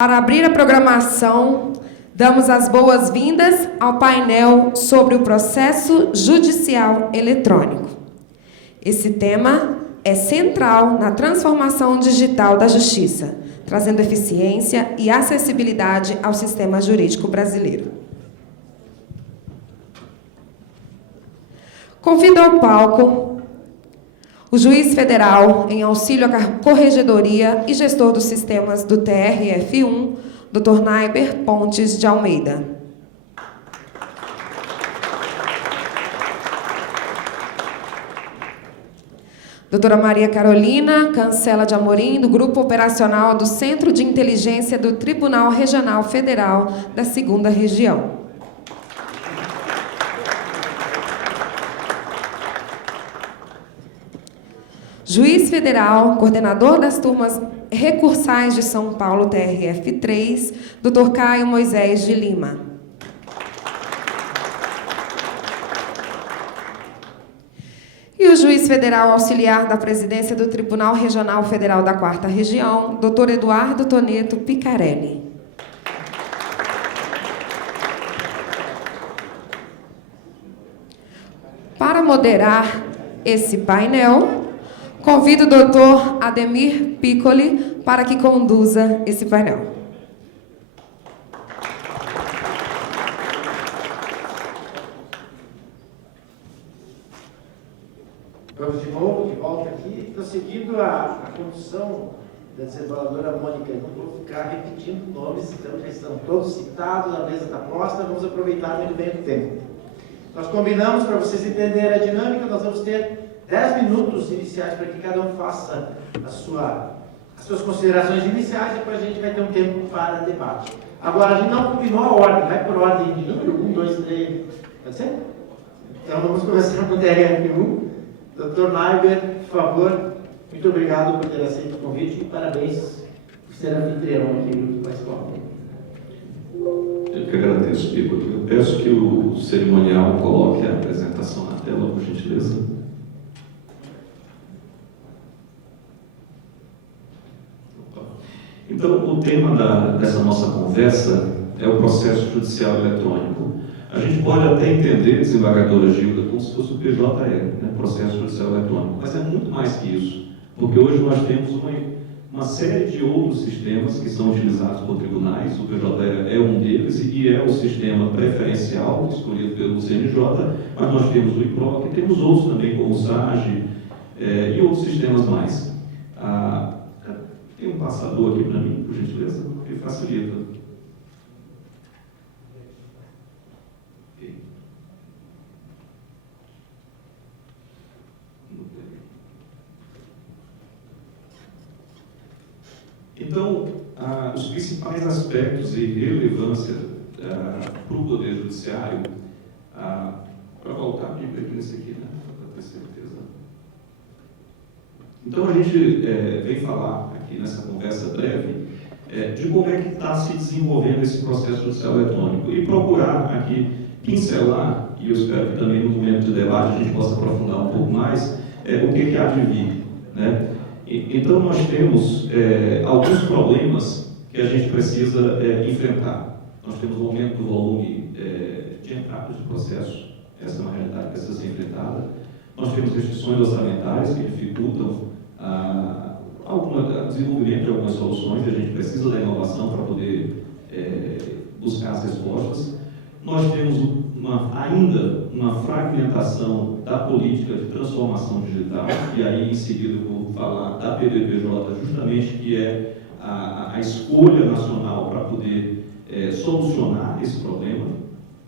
Para abrir a programação, damos as boas-vindas ao painel sobre o processo judicial eletrônico. Esse tema é central na transformação digital da justiça, trazendo eficiência e acessibilidade ao sistema jurídico brasileiro. Convido ao palco o juiz federal em auxílio à corregedoria e gestor dos sistemas do TRF1, Dr. Naiber Pontes de Almeida. Doutora Maria Carolina Cancela de Amorim, do Grupo Operacional do Centro de Inteligência do Tribunal Regional Federal da 2ª Região. Juiz federal, coordenador das turmas recursais de São Paulo, TRF3, Dr. Caio Moisés de Lima. E o juiz federal auxiliar da presidência do Tribunal Regional Federal da 4ª Região, Dr. Eduardo Toneto Picarelli. Para moderar esse painel, convido o Dr. Ademir Piccoli para que conduza esse painel. Vamos de novo, de volta aqui. Estou seguindo a condução da desembargadora Mônica. Não vou ficar repetindo nomes, então já estão todos citados, a mesa está posta, vamos aproveitar muito bem o tempo. Nós combinamos, para vocês entenderem a dinâmica, nós vamos ter 10 minutos iniciais para que cada um faça as suas considerações iniciais, depois a gente vai ter um tempo para debate. Agora, a gente não combinou a ordem, vai por ordem de número 1, 2, 3, pode ser? Então vamos começar com o TRF1. Dr. Naiber, por favor, muito obrigado por ter aceito o convite e parabéns por ser anfitrião aqui no Paiscom. Eu que agradeço, Piccoli. Eu peço que o cerimonial coloque a apresentação na tela, por gentileza. Então, o tema dessa nossa conversa é o processo judicial eletrônico. A gente pode até entender, desembargadora Gilda, como se fosse o PJE, né, processo judicial eletrônico, mas é muito mais que isso, porque hoje nós temos uma série de outros sistemas que são utilizados por tribunais, o PJE é um deles e é o sistema preferencial escolhido pelo CNJ, mas nós temos o IPROC e temos outros também, como o SAGE e outros sistemas mais. Tem um passador aqui para mim, por gentileza, que facilita. Então, os principais aspectos e relevância para o Poder Judiciário, para voltar aqui nesse aqui, né, para ter certeza. Então, a gente vem falar aqui nessa conversa breve de como é que está se desenvolvendo esse processo judicial eletrônico e procurar aqui pincelar, e eu espero que também no momento de debate a gente possa aprofundar um pouco mais, o que há de vir, né? Então, nós temos alguns problemas que a gente precisa enfrentar. Nós temos um aumento do volume de entradas de processo, essa é uma realidade que precisa ser enfrentada. Nós temos restrições orçamentárias que dificultam o desenvolvimento de algumas soluções, e a gente precisa da inovação para poder buscar as respostas. Nós temos ainda uma fragmentação da política de transformação digital, e aí em seguida eu vou falar da PDPJ, justamente que é a escolha nacional para poder solucionar esse problema,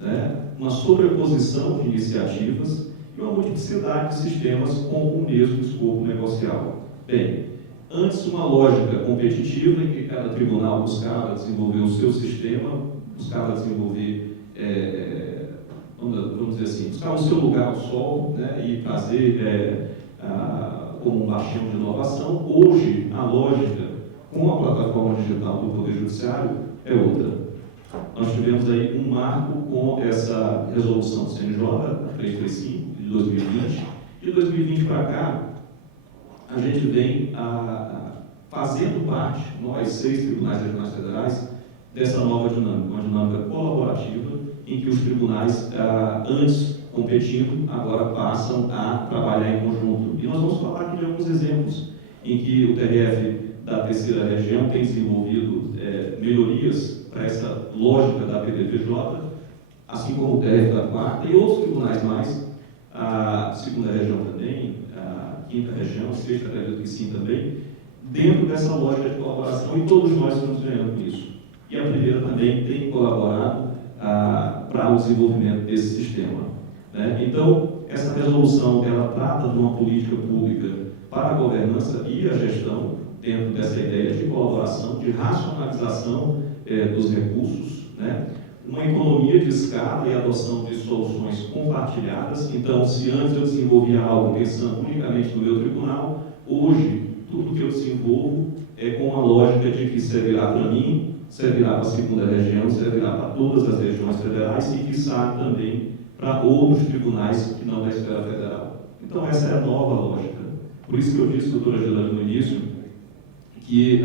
né? Uma sobreposição de iniciativas e uma multiplicidade de sistemas com o mesmo escopo negocial. Bem, antes uma lógica competitiva em que cada tribunal buscava desenvolver o seu sistema, buscava desenvolver vamos dizer assim, buscar o seu lugar ao sol, né, e fazer como um bastião de inovação. Hoje, a lógica com a plataforma digital do Poder Judiciário é outra. Nós tivemos aí um marco com essa resolução do CNJ, a 335, de 2020. De 2020 para cá, a gente vem fazendo parte, nós 6 tribunais regionais federais, dessa nova dinâmica, uma dinâmica colaborativa, em que os tribunais, antes competindo, agora passam a trabalhar em conjunto. E nós vamos falar aqui de alguns exemplos em que o TRF da terceira região tem desenvolvido melhorias para essa lógica da PDVJ, assim como o TRF da quarta e outros tribunais mais, a segunda região também, a quinta região, a sexta, acredito que sim também, dentro dessa lógica de colaboração, e todos nós estamos ganhando com isso. E a primeira também tem colaborado para o desenvolvimento desse sistema, né? Então, essa resolução, ela trata de uma política pública para a governança e a gestão, dentro dessa ideia de colaboração, de racionalização dos recursos, né? Uma economia de escala e adoção de soluções compartilhadas. Então, se antes eu desenvolvia algo pensando unicamente no meu tribunal, hoje, tudo que eu desenvolvo é com a lógica de que servirá para mim, servirá para a segunda região, servirá para todas as regiões federais e, quiçá, também para outros tribunais que não da esfera federal. Então, essa é a nova lógica. Por isso que eu disse, doutora Gelane, no início, que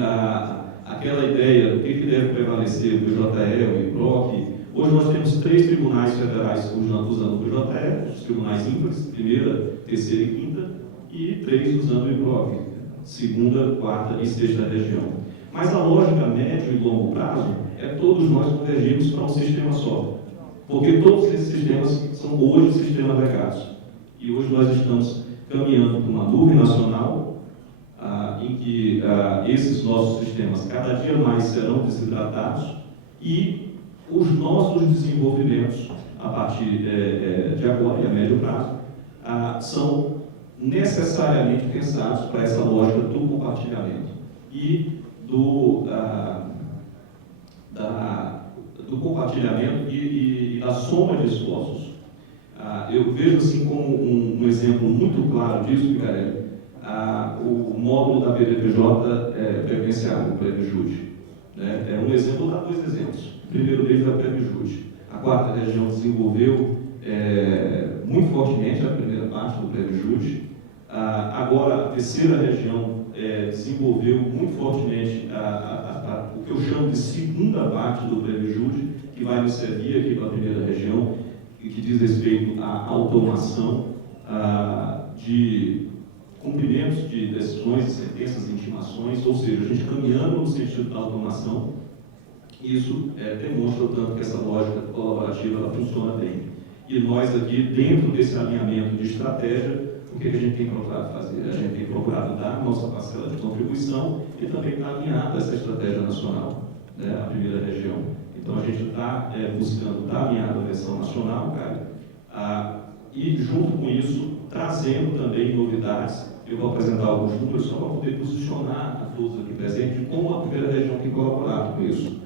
aquela ideia do que deve prevalecer, o PJE, o IPROC, hoje nós temos 3 tribunais federais usando o PJE, os tribunais ímpares, primeira, terceira e quinta, e 3 usando o IPROC, segunda, quarta e sexta região. Mas a lógica médio e longo prazo é todos nós convergirmos para um sistema só. Porque todos esses sistemas são hoje sistemas legados. E hoje nós estamos caminhando para uma nuvem nacional, em que esses nossos sistemas cada dia mais serão desidratados e os nossos desenvolvimentos, a partir de agora e a médio prazo, são necessariamente pensados para essa lógica do compartilhamento e do compartilhamento e da soma de esforços. Eu vejo assim como um exemplo muito claro disso, Picarelli, o módulo da BDPJ previdenciário, o PREVIJUD. É um exemplo, vou dar 2 exemplos. O primeiro deles é o PREVIJUD. A quarta região desenvolveu muito fortemente a primeira parte do PREVIJUD. Agora, a terceira região desenvolveu muito fortemente o que eu chamo de segunda parte do PREVIJUD, que vai nos servir aqui para a primeira região, e que diz respeito à automação de cumprimentos de decisões, sentenças e intimações, ou seja, a gente caminhando no sentido da automação, isso demonstra o tanto que essa lógica colaborativa ela funciona bem. E nós aqui, dentro desse alinhamento de estratégia, o que a gente tem procurado fazer? A gente tem procurado dar a nossa parcela de contribuição e também está alinhado a essa estratégia nacional, né, a primeira região. Então, a gente está buscando estar alinhado à versão nacional, cara, e, junto com isso, trazendo também novidades. Eu vou apresentar alguns números só para poder posicionar a todos aqui presentes de como a primeira região tem colaborado com isso.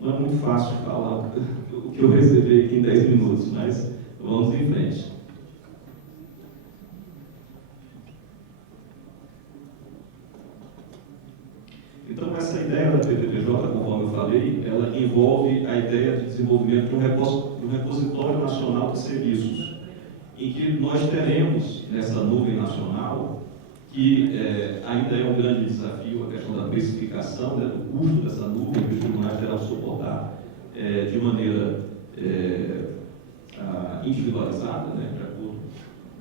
Não é muito fácil falar o que eu recebi aqui em 10 minutos, mas vamos em frente. Então, essa ideia da PDPJ, conforme eu falei, ela envolve a ideia de desenvolvimento de um repositório nacional de serviços, em que nós teremos nessa nuvem nacional, que ainda é um grande desafio, a questão da precificação, né, do custo dessa nuvem, que os tribunais terão que suportar de maneira individualizada, né, de acordo.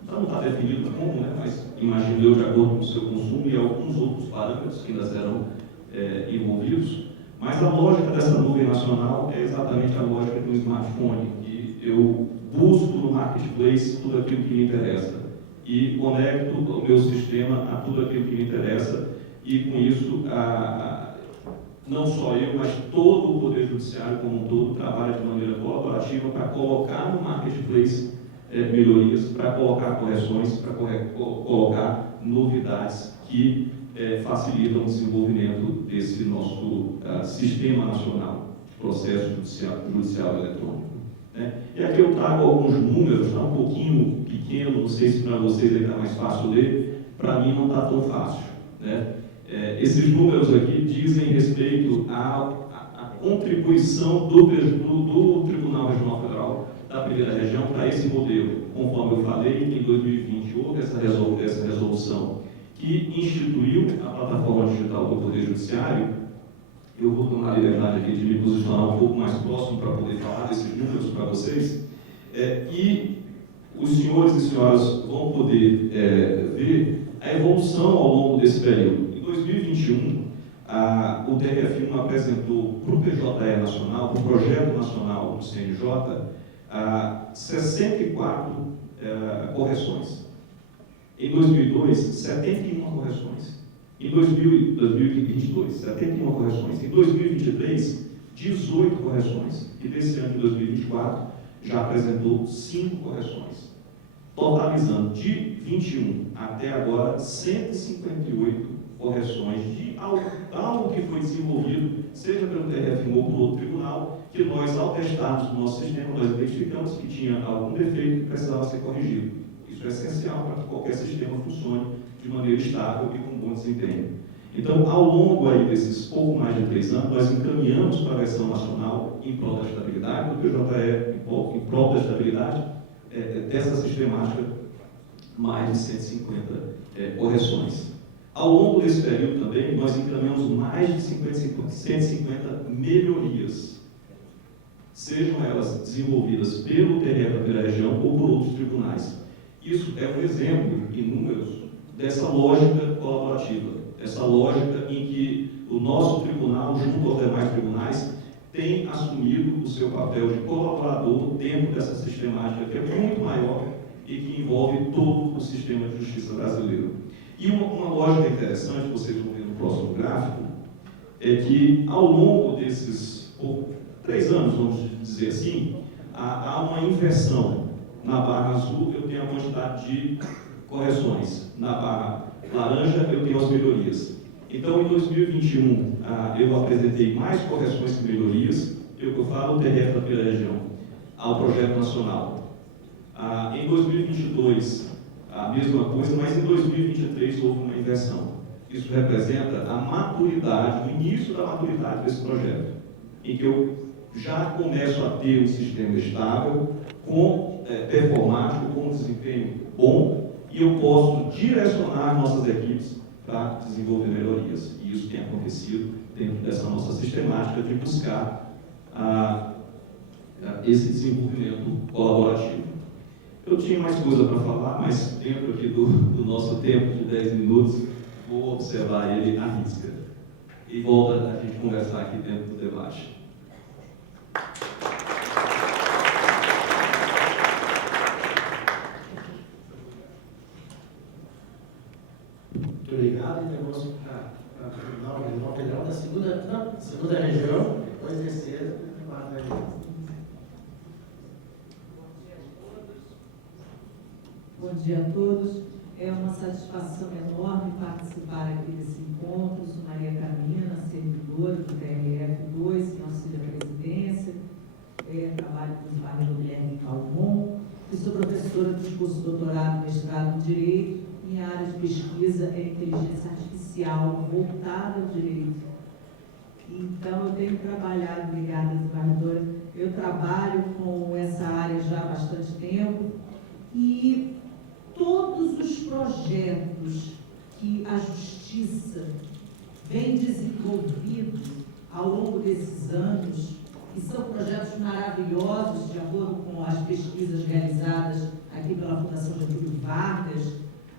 Não está definido como, né, mas imagino eu de acordo com o seu consumo e alguns outros parâmetros que ainda serão envolvidos, mas a lógica dessa nuvem nacional é exatamente a lógica do smartphone, que eu busco no marketplace tudo aquilo que me interessa e conecto o meu sistema a tudo aquilo que me interessa e com isso não só eu, mas todo o Poder Judiciário como um todo trabalha de maneira colaborativa para colocar no marketplace melhorias, para colocar correções, para colocar novidades que facilitam o desenvolvimento desse nosso sistema nacional de processo judicial eletrônico. Né? E aqui eu trago alguns números, está um pouquinho pequeno, não sei se para vocês está mais fácil ler, para mim não está tão fácil. Né? Esses números aqui dizem respeito à contribuição do Tribunal Regional Federal da primeira região para esse modelo. Conforme eu falei, em 2020 houve essa resolução que instituiu a plataforma digital do Poder Judiciário. Eu vou tomar a liberdade aqui de me posicionar um pouco mais próximo para poder falar desses números para vocês. E os senhores e senhoras vão poder ver a evolução ao longo desse período. Em 2021, o TRF1 apresentou para o PJE Nacional, para o Projeto Nacional do CNJ, 64 correções. Em 2002, 71 correções. Em 2022, 71 correções. Em 2023, 18 correções. E nesse ano de 2024, já apresentou 5 correções. Totalizando de 21 até agora, 158 correções de algo que foi desenvolvido, seja pelo TRF1 ou por outro tribunal, que nós, ao testarmos no nosso sistema, nós identificamos que tinha algum defeito que precisava ser corrigido. Isso é essencial para que qualquer sistema funcione de maneira estável e com bom desempenho. Então, ao longo aí desses pouco mais de 3 anos, nós encaminhamos para a versão nacional em prol da estabilidade do PJE, em prol da estabilidade dessa sistemática, mais de 150 correções. Ao longo desse período também, nós encaminhamos mais de 150 melhorias, sejam elas desenvolvidas pelo TRF da primeira região ou por outros tribunais. Isso é um exemplo, em números, dessa lógica colaborativa, essa lógica em que o nosso tribunal, junto aos demais tribunais, tem assumido o seu papel de colaborador dentro dessa sistemática que é muito maior e que envolve todo o sistema de justiça brasileiro. E uma lógica interessante, vocês vão ver no próximo gráfico, é que ao longo desses 3 anos, vamos dizer assim, há uma inversão. Na barra azul eu tenho a quantidade de correções, na barra laranja eu tenho as melhorias. Então, em 2021, eu apresentei mais correções que melhorias, eu falo o TRF da primeira região, ao projeto nacional. Em 2022, a mesma coisa, mas em 2023 houve uma inversão. Isso representa a maturidade, o início da maturidade desse projeto, em que eu já começo a ter um sistema estável, performático, com desempenho bom, e eu posso direcionar nossas equipes para desenvolver melhorias. E isso tem acontecido dentro dessa nossa sistemática de buscar esse desenvolvimento colaborativo. Eu tinha mais coisa para falar, mas dentro aqui do nosso tempo de 10 minutos, vou observar ele à risca. E volta a gente conversar aqui dentro do debate. Muito obrigado. E vamos para o Tribunal Federal da segunda região, depois terceira e quarta região. Bom dia a todos. É uma satisfação enorme participar aqui desse encontro. Sou Maria Carmina, servidora do TRF2, em auxílio à presidência. Trabalho com o Padre Guilherme Calmon e sou professora do curso de doutorado e mestrado em Direito. Minha área de pesquisa é inteligência artificial voltada ao direito. Então, eu tenho trabalhado, obrigada, desembargadora, eu trabalho com essa área já há bastante tempo e todos os projetos que a Justiça vem desenvolvendo ao longo desses anos, que são projetos maravilhosos, de acordo com as pesquisas realizadas aqui pela Fundação Getúlio Vargas,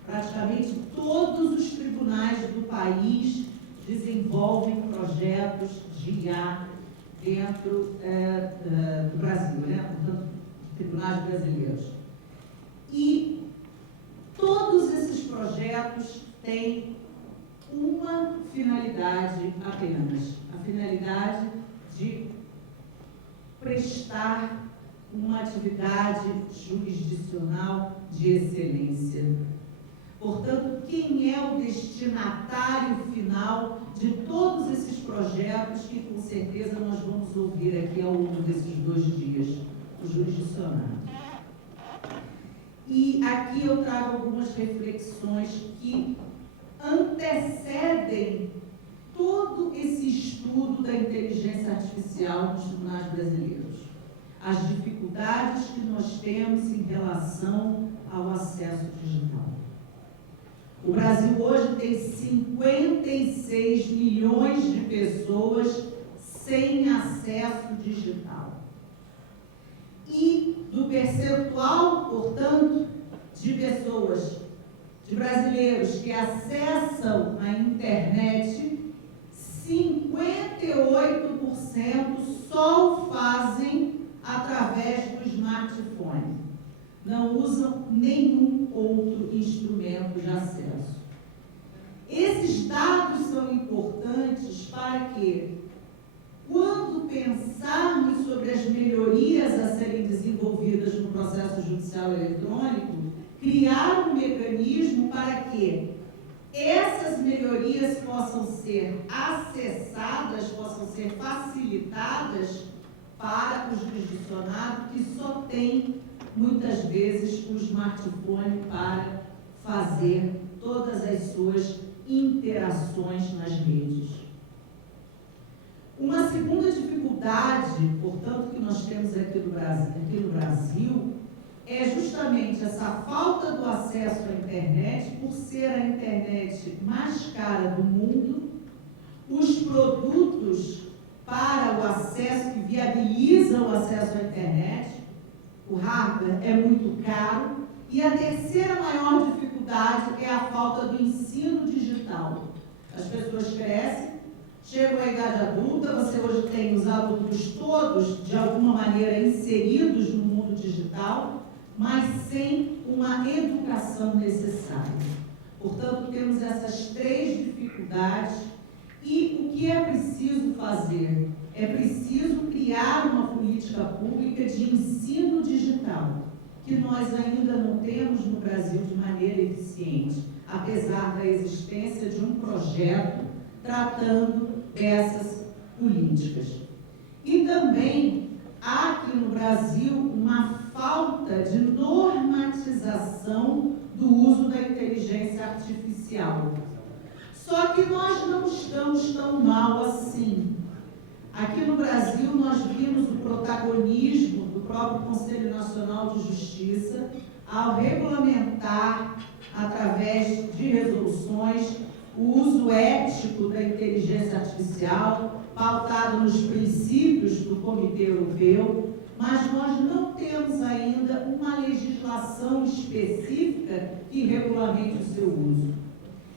praticamente todos os tribunais do país desenvolvem projetos de IA dentro do Brasil, né? Portanto, tribunais brasileiros. E todos esses projetos têm uma finalidade apenas, a finalidade de prestar uma atividade jurisdicional de excelência. Portanto, quem é o destinatário final de todos esses projetos que, com certeza, nós vamos ouvir aqui ao longo desses 2 dias? O jurisdicionário. E aqui eu trago algumas reflexões que antecedem todo esse estudo da inteligência artificial nos tribunais brasileiros. As dificuldades que nós temos em relação ao acesso digital. O Brasil hoje tem 56 milhões de pessoas sem acesso digital. E do percentual, portanto, de pessoas, de brasileiros que acessam a internet, 58% só o fazem através do smartphone. Não usam nenhum outro instrumento de acesso. Esses dados são importantes para que, quando pensarmos sobre as melhorias a serem desenvolvidas no processo judicial eletrônico, criar um mecanismo para que essas melhorias possam ser acessadas, possam ser facilitadas para o jurisdicionado que só tem, muitas vezes, o smartphone para fazer todas as suas interações nas redes. Uma segunda dificuldade, portanto, que nós temos aqui no Brasil é justamente essa falta do acesso à internet, por ser a internet mais cara do mundo, os produtos para o acesso, que viabilizam o acesso à internet, o hardware é muito caro, e a terceira maior dificuldade é a falta do ensino digital. As pessoas crescem, chegam à idade adulta, você hoje tem os adultos todos, de alguma maneira, inseridos no mundo digital, mas sem uma educação necessária. Portanto, temos essas três dificuldades e o que é preciso fazer? É preciso criar uma política pública de ensino digital, que nós ainda não temos no Brasil de maneira eficiente, apesar da existência de um projeto tratando dessas políticas. E também há aqui no Brasil uma falta de normatização do uso da inteligência artificial. Só que nós não estamos tão mal assim. Aqui no Brasil nós vimos o protagonismo do próprio Conselho Nacional de Justiça ao regulamentar, através de resoluções, o uso ético da inteligência artificial, pautado nos princípios do Comitê Europeu, mas nós não temos ainda uma legislação específica que regulamente o seu uso.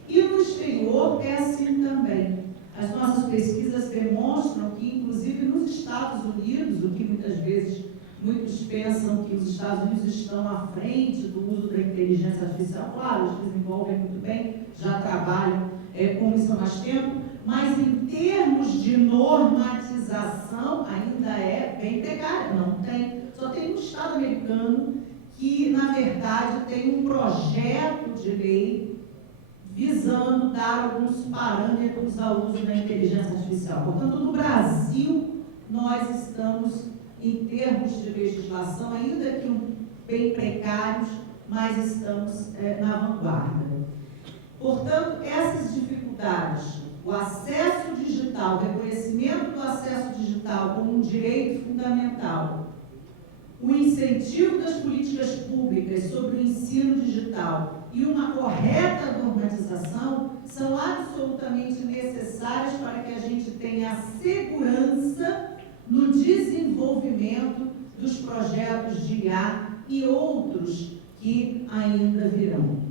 E no exterior é assim também. As nossas pesquisas demonstram que, inclusive nos Estados Unidos, o que muitas vezes muitos pensam que os Estados Unidos estão à frente do uso da inteligência artificial, claro, eles desenvolvem muito bem, já trabalham com isso há mais tempo, mas em termos de normatização ainda é bem precário, não tem. Só tem um Estado americano que, na verdade, tem um projeto de lei visando dar alguns parâmetros ao uso da inteligência artificial. Portanto, no Brasil, nós estamos, em termos de legislação, ainda que bem precários, mas estamos na vanguarda. Portanto, essas dificuldades, o acesso digital, o reconhecimento do acesso digital como um direito fundamental, o incentivo das políticas públicas sobre o ensino digital e uma correta normatização são absolutamente necessárias para que a gente tenha a segurança no desenvolvimento dos projetos de IA e outros que ainda virão.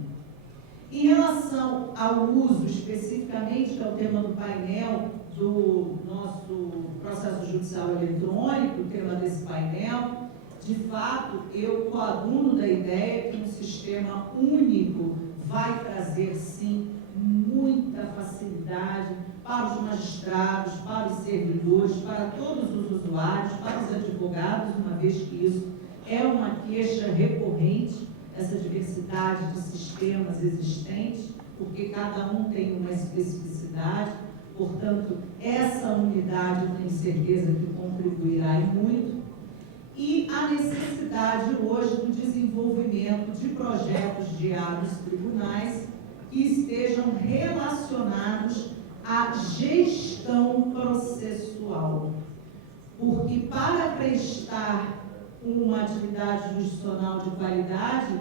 Em relação ao uso, especificamente, que é o tema do painel, do nosso processo judicial eletrônico, o tema desse painel, de fato, eu coaduno da ideia que um sistema único vai trazer, sim, muita facilidade para os magistrados, para os servidores, para todos os usuários, para os advogados, uma vez que isso é uma queixa recorrente, essa diversidade de sistemas existentes, porque cada um tem uma especificidade, portanto, essa unidade eu tenho certeza que contribuirá e muito, e a necessidade hoje do desenvolvimento de projetos de IA nos tribunais que estejam relacionados à gestão processual, porque para prestar uma atividade jurisdicional de qualidade,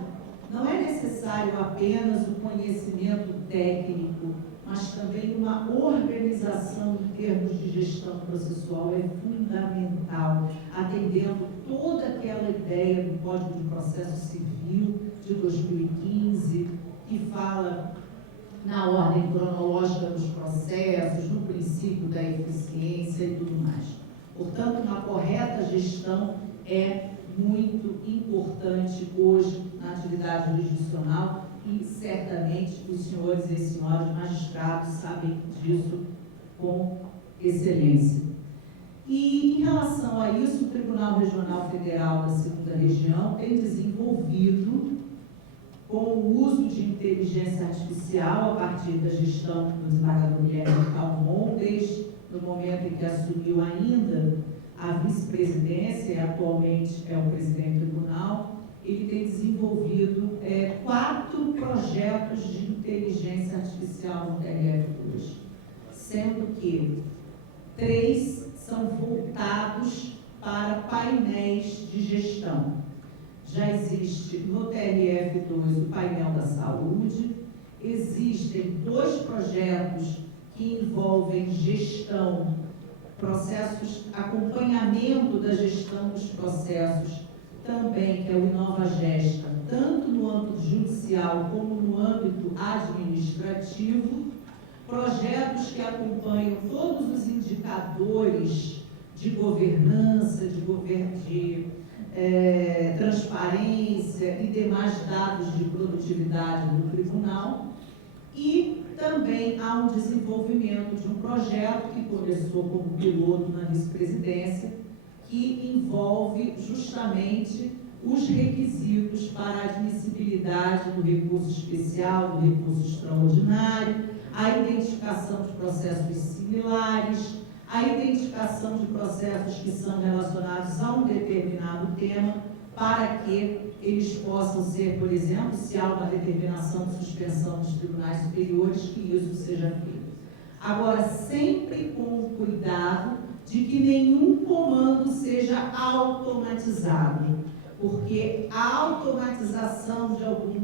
não é necessário apenas o conhecimento técnico, mas também uma organização em termos de gestão processual é fundamental, atendendo toda aquela ideia do Código de Processo Civil de 2015, que fala na ordem cronológica dos processos, no princípio da eficiência e tudo mais. Portanto, uma correta gestão é muito importante hoje na atividade jurisdicional e certamente os senhores e senhoras magistrados sabem disso com excelência. E em relação a isso, o Tribunal Regional Federal da 2ª Região tem desenvolvido, com o uso de inteligência artificial a partir da gestão do desembargador Guilherme Calmon, desde o momento em que assumiu ainda a vice-presidência e atualmente é o presidente do tribunal, ele tem desenvolvido 4 projetos de inteligência artificial no TRF2, sendo que 3 são voltados para painéis de gestão. Já existe no TRF2 o painel da saúde, existem 2 projetos que envolvem gestão, processos, acompanhamento da gestão dos processos, também, que é o Inova Gesta, tanto no âmbito judicial como no âmbito administrativo, projetos que acompanham todos os indicadores de governança, de transparência e demais dados de produtividade do tribunal, e também há um desenvolvimento de um projeto que começou como piloto na vice-presidência, que envolve justamente os requisitos para a admissibilidade do recurso especial, do recurso extraordinário, a identificação de processos similares, a identificação de processos que são relacionados a um determinado tema, para que eles possam ser, por exemplo, se há uma determinação de suspensão dos tribunais superiores, que isso seja feito. Agora, sempre com o cuidado de que nenhum comando seja automatizado, porque a automatização de algum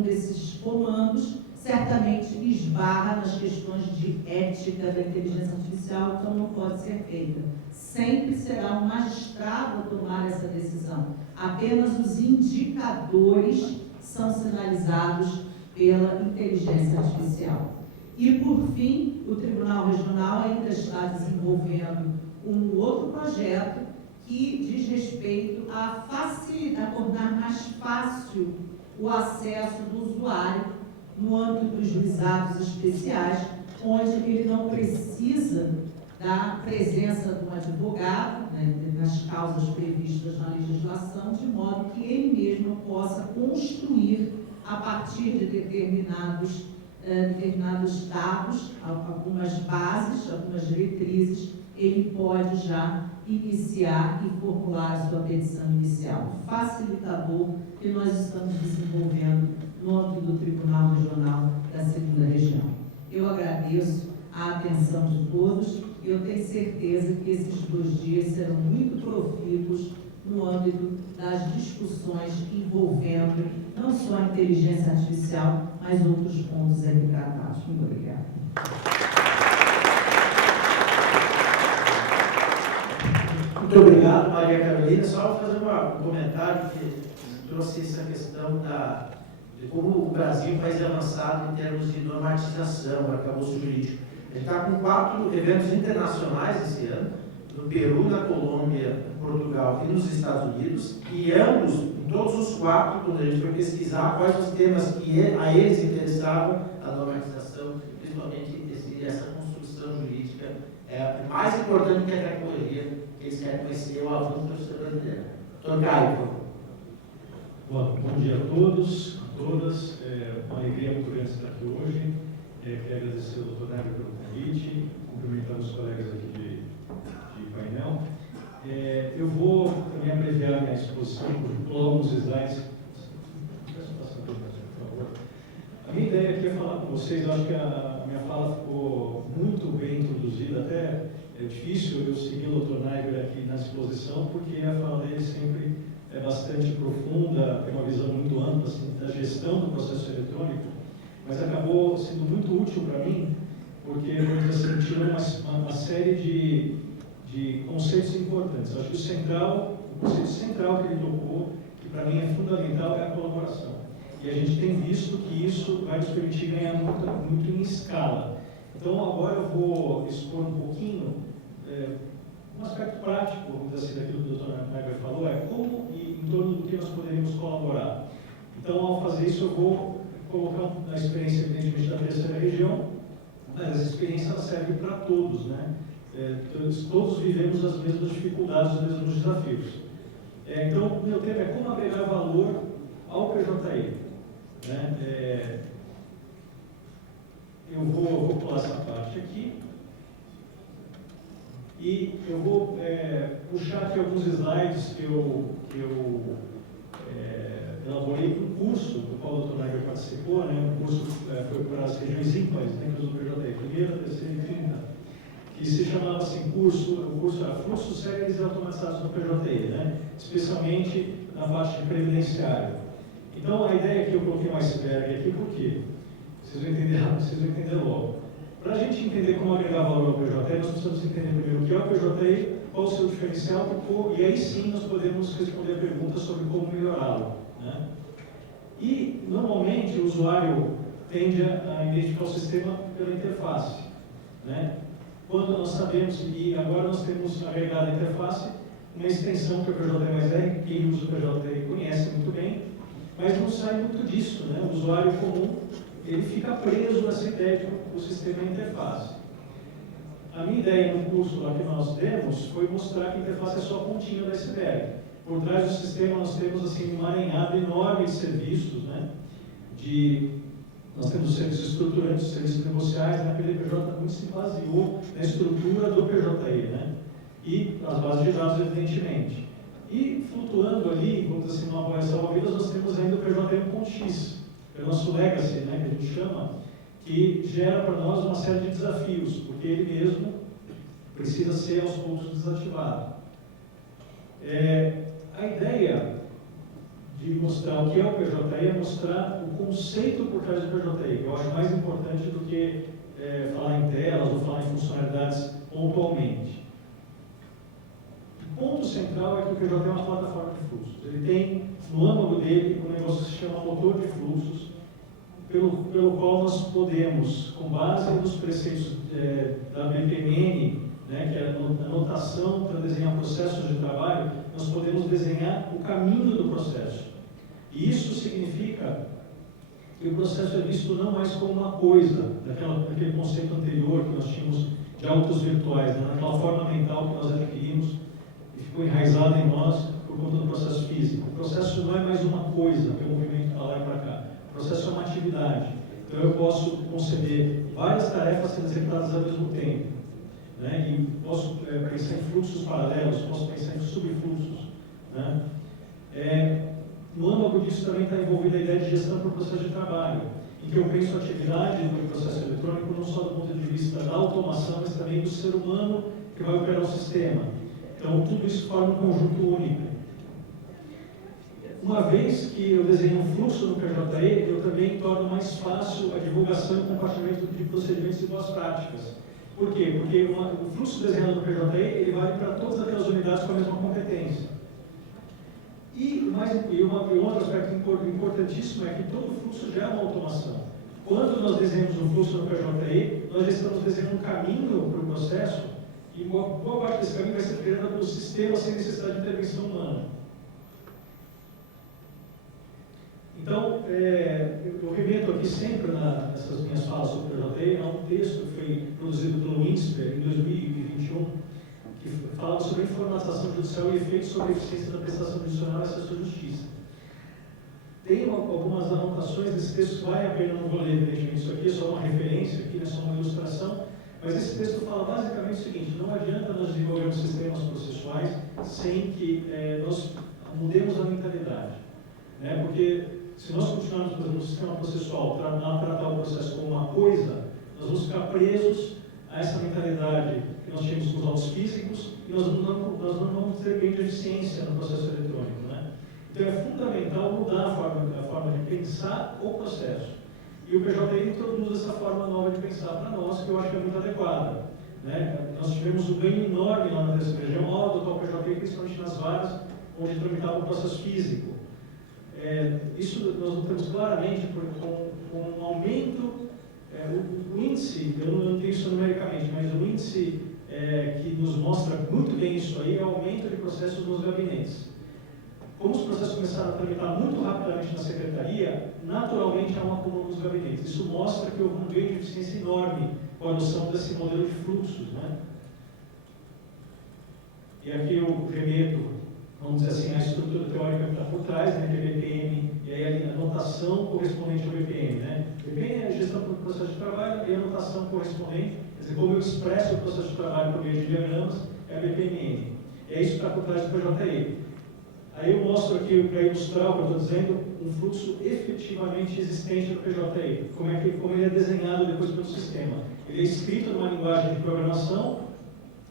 desses comandos certamente esbarra nas questões de ética da inteligência artificial, então não pode ser feita. Sempre será um magistrado a tomar essa decisão. Apenas os indicadores são sinalizados pela inteligência artificial. E, por fim, o Tribunal Regional ainda está desenvolvendo um outro projeto que diz respeito a facilitar, tornar mais fácil o acesso do usuário no âmbito dos juizados especiais, onde ele não precisa da presença de um advogado, né, nas causas previstas na legislação, de modo que ele mesmo possa construir, a partir de determinados dados, algumas bases, algumas diretrizes, ele pode já iniciar e formular a sua petição inicial. Facilitador que nós estamos desenvolvendo no âmbito do Tribunal Regional da 2ª Região. Eu agradeço a atenção de todos e eu tenho certeza que esses 2 dias serão muito profícuos no âmbito das discussões envolvendo não só a inteligência artificial, mas outros pontos aqui tratados. Muito obrigada. Muito obrigado, Maria Carolina. Só fazer um comentário que trouxe essa questão de como o Brasil é um país avançado em termos de normatização, arcabouço jurídico. A gente está com 4 eventos internacionais esse ano, no Peru, na Colômbia, em Portugal e nos Estados Unidos, e ambos, em todos os 4, quando a gente foi pesquisar quais os temas que a eles interessavam, a normatização, principalmente essa construção jurídica, é mais importante que a tecnologia, que eles querem conhecer o avanço da sociedade brasileira. Doutor Caio, por favor. Bom dia a todos, a todas. Uma alegria muito grande estar aqui hoje. Quero agradecer ao doutor Nário pelo convite, cumprimentar os colegas aqui de painel. Eu vou também abreviar minha exposição por alguns slides. A minha ideia aqui é falar com vocês. Eu acho que a minha fala ficou muito bem introduzida, até é difícil eu seguir o doutor Nário aqui na exposição, porque a fala dele sempre é bastante profunda, tem uma visão muito ampla assim, da gestão do processo eletrônico, mas acabou sendo muito útil para mim, porque, vamos dizer assim, tirou uma série de conceitos importantes. Eu acho que o conceito central que ele tocou, que para mim é fundamental, é a colaboração. E a gente tem visto que isso vai nos permitir ganhar muito em escala. Então, agora eu vou expor um pouquinho, um aspecto prático, vamos dizer assim, daquilo que o Dr. Nagler falou, é como e em torno do que nós poderíamos colaborar. Então, ao fazer isso, eu vou colocar a experiência, evidentemente, da terceira região, mas essa experiência ela serve para todos, né? Todos vivemos as mesmas dificuldades, os mesmos desafios. Então, meu tema é como agregar valor ao PJI. Né? Eu vou pular essa parte aqui e eu vou puxar aqui alguns slides que eu elaborei para um curso do qual o Dr. Nagler participou, né? O curso foi para as regiões ímpares dentro do PJI, primeira, terceira e quinta, que se chamava assim, o curso era Fluxos Céleres e Automatizados no PJI, né? Especialmente na parte de previdenciário. Então, a ideia é que eu coloquei um iceberg aqui, por quê? Vocês vão entender logo. Para a gente entender como agregar valor ao PJI, nós precisamos entender primeiro o que é o PJI, qual o seu diferencial, e aí sim nós podemos responder a pergunta sobre como melhorá-lo. Né? E, normalmente, o usuário tende a identificar o sistema pela interface. Né? Quando nós sabemos, e agora nós temos agregado a interface, uma extensão que é o PJI+R, quem usa o PJI conhece muito bem, mas não sai muito disso. Né? O usuário comum ele fica preso nessa ideia de que o sistema é interface. A minha ideia no curso lá que nós demos foi mostrar que a interface é só a pontinha do iceberg. Por trás do sistema nós temos assim, um emaranhado enorme de serviços, né? Nós temos os serviços estruturantes, os serviços negociais, né? A PDPJ muito se baseou na estrutura do PJI, né? E as bases de dados, evidentemente. E flutuando ali, vamos dizer assim, numa boia salva-vidas, nós temos ainda o PJI.x, que é o nosso legacy, né? Que a gente chama, que gera para nós uma série de desafios, porque ele mesmo precisa ser aos poucos desativado. A ideia de mostrar o que é o PJI é mostrar o conceito por trás do PJI, que eu acho mais importante do que falar em telas ou falar em funcionalidades pontualmente. O ponto central é que o PJI é uma plataforma de fluxos. Ele tem no âmago dele um negócio que se chama motor de fluxos, pelo qual nós podemos, com base nos preceitos da BPMN, né, que é a notação para desenhar processos de trabalho, nós podemos desenhar o caminho do processo. E isso significa que o processo é visto não mais como uma coisa, daquele conceito anterior que nós tínhamos de autos virtuais, né, naquela forma mental que nós adquirimos e ficou enraizada em nós por conta do processo físico. O processo não é mais uma coisa, que é um movimento para lá e para cá. O processo é uma atividade. Então eu posso conceber várias tarefas sendo executadas ao mesmo tempo. Né? E posso pensar em fluxos paralelos, posso pensar em subfluxos. Né? No âmago disso também está envolvida a ideia de gestão por processo de trabalho, em que eu penso a atividade do processo eletrônico não só do ponto de vista da automação, mas também do ser humano que vai operar o sistema. Então, tudo isso forma um conjunto único. Uma vez que eu desenho um fluxo no PJI, eu também torno mais fácil a divulgação e compartilhamento de procedimentos e boas práticas. Por quê? Porque o fluxo desenhado no PJI ele vale para todas aquelas unidades com a mesma competência. E um outro aspecto importantíssimo é que todo fluxo gera uma automação. Quando nós desenhamos um fluxo no PJI, nós já estamos desenhando um caminho para o processo e boa parte desse caminho vai ser criada pelo sistema sem necessidade de intervenção humana. Então, eu remeto aqui sempre nessas minhas falas sobre o PJI a um texto que foi produzido pelo INSPER em 2021, que fala sobre informatização judicial e efeitos sobre a eficiência da prestação judicial e acesso à justiça. Tem algumas anotações desse texto que vale a pena, não vou ler evidentemente isso aqui, é só uma referência, aqui, é só uma ilustração, mas esse texto fala basicamente o seguinte: não adianta nós desenvolvermos sistemas processuais sem que nós mudemos a mentalidade. Né? Porque se nós continuarmos, por exemplo, no sistema processual a tratar o processo como uma coisa, nós vamos ficar presos a essa mentalidade que nós tínhamos com os autos físicos e nós não vamos ter bem de eficiência no processo eletrônico. Né? Então, é fundamental mudar a forma de pensar o processo. E o PJI introduz essa forma nova de pensar para nós, que eu acho que é muito adequada. Né? Nós tivemos um ganho enorme lá na terceira região ao adotar o PJI, principalmente nas varas onde tramitava o processo físico. Isso nós notamos claramente com um aumento, o índice, eu não tenho isso numericamente, mas o índice que nos mostra muito bem isso aí é o aumento de processos nos gabinetes. Como os processos começaram a tramitar muito rapidamente na secretaria, naturalmente há um acúmulo nos gabinetes. Isso mostra que houve um ganho de eficiência enorme com a adoção desse modelo de fluxos. Né? E aqui eu remeto, vamos dizer assim, a estrutura teórica que está por trás, né, que é BPM, e aí a notação correspondente ao BPM. Né? BPM é a gestão do processo de trabalho e a notação correspondente, quer dizer, como eu expresso o processo de trabalho por meio de diagramas, é a BPMN. E é isso que está por trás do PJI. Aí eu mostro aqui, para ilustrar o que eu estou dizendo, um fluxo efetivamente existente do PJI, como ele é desenhado depois pelo sistema. Ele é escrito numa linguagem de programação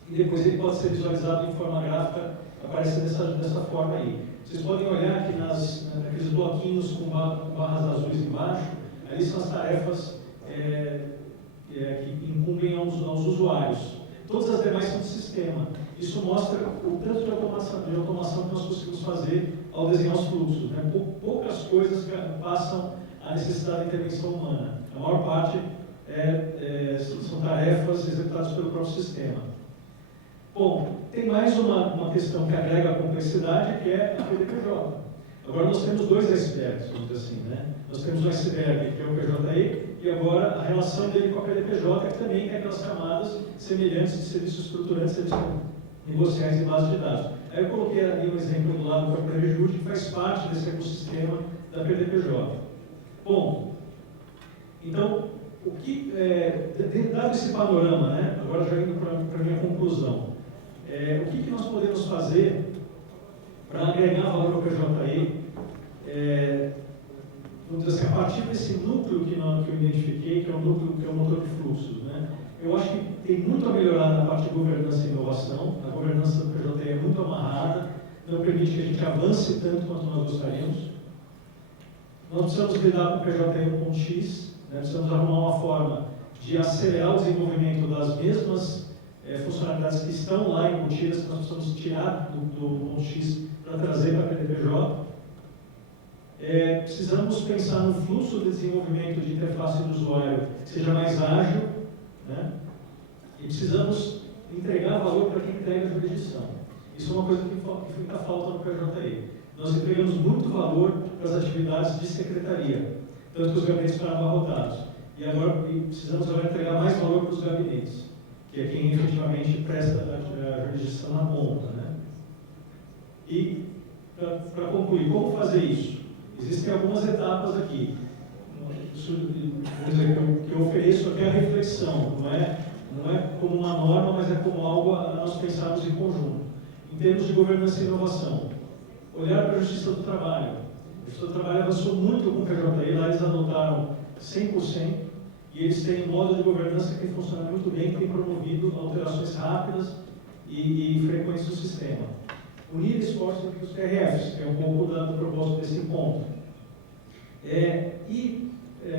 e depois ele pode ser visualizado em forma gráfica, aparece dessa forma aí. Vocês podem olhar aqui naqueles bloquinhos com barras azuis embaixo, ali são as tarefas que incumbem aos usuários. Todas as demais são do sistema. Isso mostra o tanto de automação que nós conseguimos fazer ao desenhar os fluxos. Né? Poucas coisas passam a necessidade de intervenção humana. A maior parte são tarefas executadas pelo próprio sistema. Bom, tem mais uma questão que agrega a complexidade, que é a PDPJ. Agora nós temos dois icebergs, vamos dizer assim. Né? Nós temos um iceberg, que é o PJI, e agora a relação dele com a PDPJ, que também tem aquelas camadas semelhantes de serviços estruturantes, serviços negociais e bases de dados. Aí eu coloquei ali um exemplo do lado do Corporate Jude, que faz parte desse ecossistema da PDPJ. Bom, então, dado esse panorama, né, agora já indo para a minha conclusão, o que nós podemos fazer para agregar valor ao PJI, vamos dizer assim, a partir desse núcleo que eu identifiquei, que é o núcleo que é o motor de fluxos, né? Eu acho que tem muito a melhorar na parte de governança e inovação. A governança do PJI é muito amarrada, não permite que a gente avance tanto quanto nós gostaríamos. Nós precisamos lidar com o PJI 1.x, né? Precisamos arrumar uma forma de acelerar o desenvolvimento das mesmas funcionalidades que estão lá embutidas, que nós precisamos tirar do 1.x para trazer para a PDPJ. Precisamos pensar no fluxo de desenvolvimento de interface do usuário que seja mais ágil, né? E precisamos entregar valor para quem entrega a jurisdição. Isso é uma coisa que fica falta no PJI. Nós entregamos muito valor para as atividades de secretaria, tanto que os gabinetes ficaram abarrotados. E precisamos agora entregar mais valor para os gabinetes, que é quem efetivamente presta a jurisdição na ponta. Né? E, para concluir, como fazer isso? Existem algumas etapas aqui. Que eu ofereço aqui a reflexão, não é como uma norma, mas é como algo a nós pensarmos em conjunto. Em termos de governança e inovação, olhar para a Justiça do Trabalho. A Justiça do Trabalho avançou muito com o PJI, lá eles adotaram 100%, e eles têm um modo de governança que funciona muito bem, que tem promovido alterações rápidas e frequentes do sistema. Unir esforços entre os TRFs, que é um pouco do propósito desse encontro.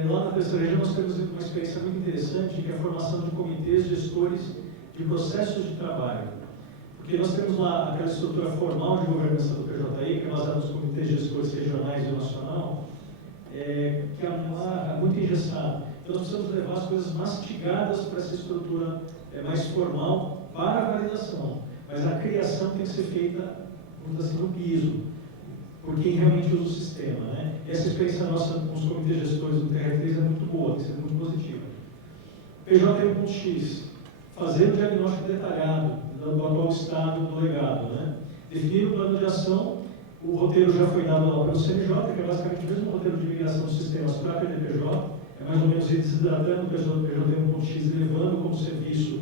Lá na terceira região nós temos uma experiência muito interessante, que é a formação de comitês gestores de processos de trabalho. Porque nós temos lá aquela estrutura formal de governança do PJI, que é baseada nos comitês gestores regionais e nacional, que é muito engessado. Então nós precisamos levar as coisas mastigadas para essa estrutura mais formal para a validação. Mas a criação tem que ser feita, vamos dizer assim, no piso, por quem realmente usa o sistema. Né? Essa experiência nossa com os comitês gestores do TR3 é muito boa, tem sido muito positiva. PJI 1.x, fazer o diagnóstico detalhado do atual estado do legado. Né? Definir o plano de ação, o roteiro já foi dado lá pelo CNJ, que é basicamente o mesmo roteiro de migração dos sistemas para a PDPJ, é mais ou menos desidratando o PJI 1.x, levando como serviço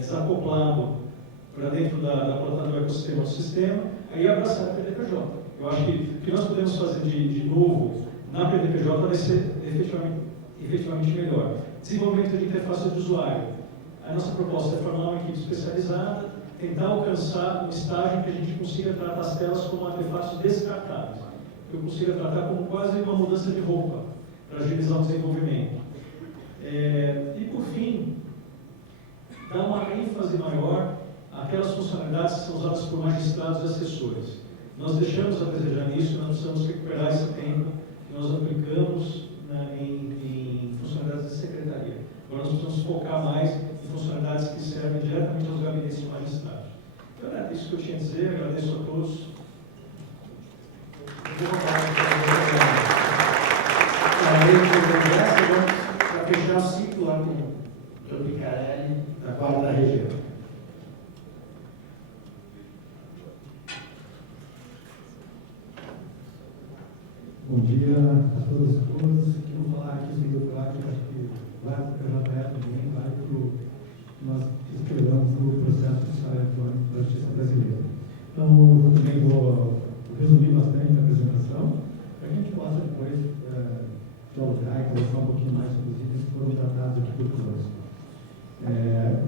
desacoplado para dentro do ecossistema do sistema, aí abraçar a PDPJ. Eu acho que o que nós podemos fazer de novo na PDPJ vai ser efetivamente melhor. Desenvolvimento de interface de usuário. A nossa proposta é formar uma equipe especializada, tentar alcançar um estágio que a gente consiga tratar as telas como artefatos descartáveis, que eu consiga tratar como quase uma mudança de roupa, para agilizar o desenvolvimento. E, por fim, dar uma ênfase maior àquelas funcionalidades que são usadas por magistrados e assessores. Nós deixamos a desejar nisso e nós precisamos recuperar esse tempo que nós aplicamos em funcionalidades de secretaria. Agora nós precisamos focar mais em funcionalidades que servem diretamente aos gabinetes de magistrados. Então, era isso que eu tinha a dizer, agradeço a todos. Para fechar o ciclo lá com o Dr. Picarelli, da quarta região. Bom dia a todos e todas. Eu vou falar aqui sobre o PROAC, acho que vai para o PJF também, vai para o que nós esperamos no processo judicial eletrônico da Justiça Brasileira. Então, eu também vou resumir bastante a apresentação, para que a gente possa depois dialogar e conversar um pouquinho mais sobre os itens que foram tratados aqui por todos.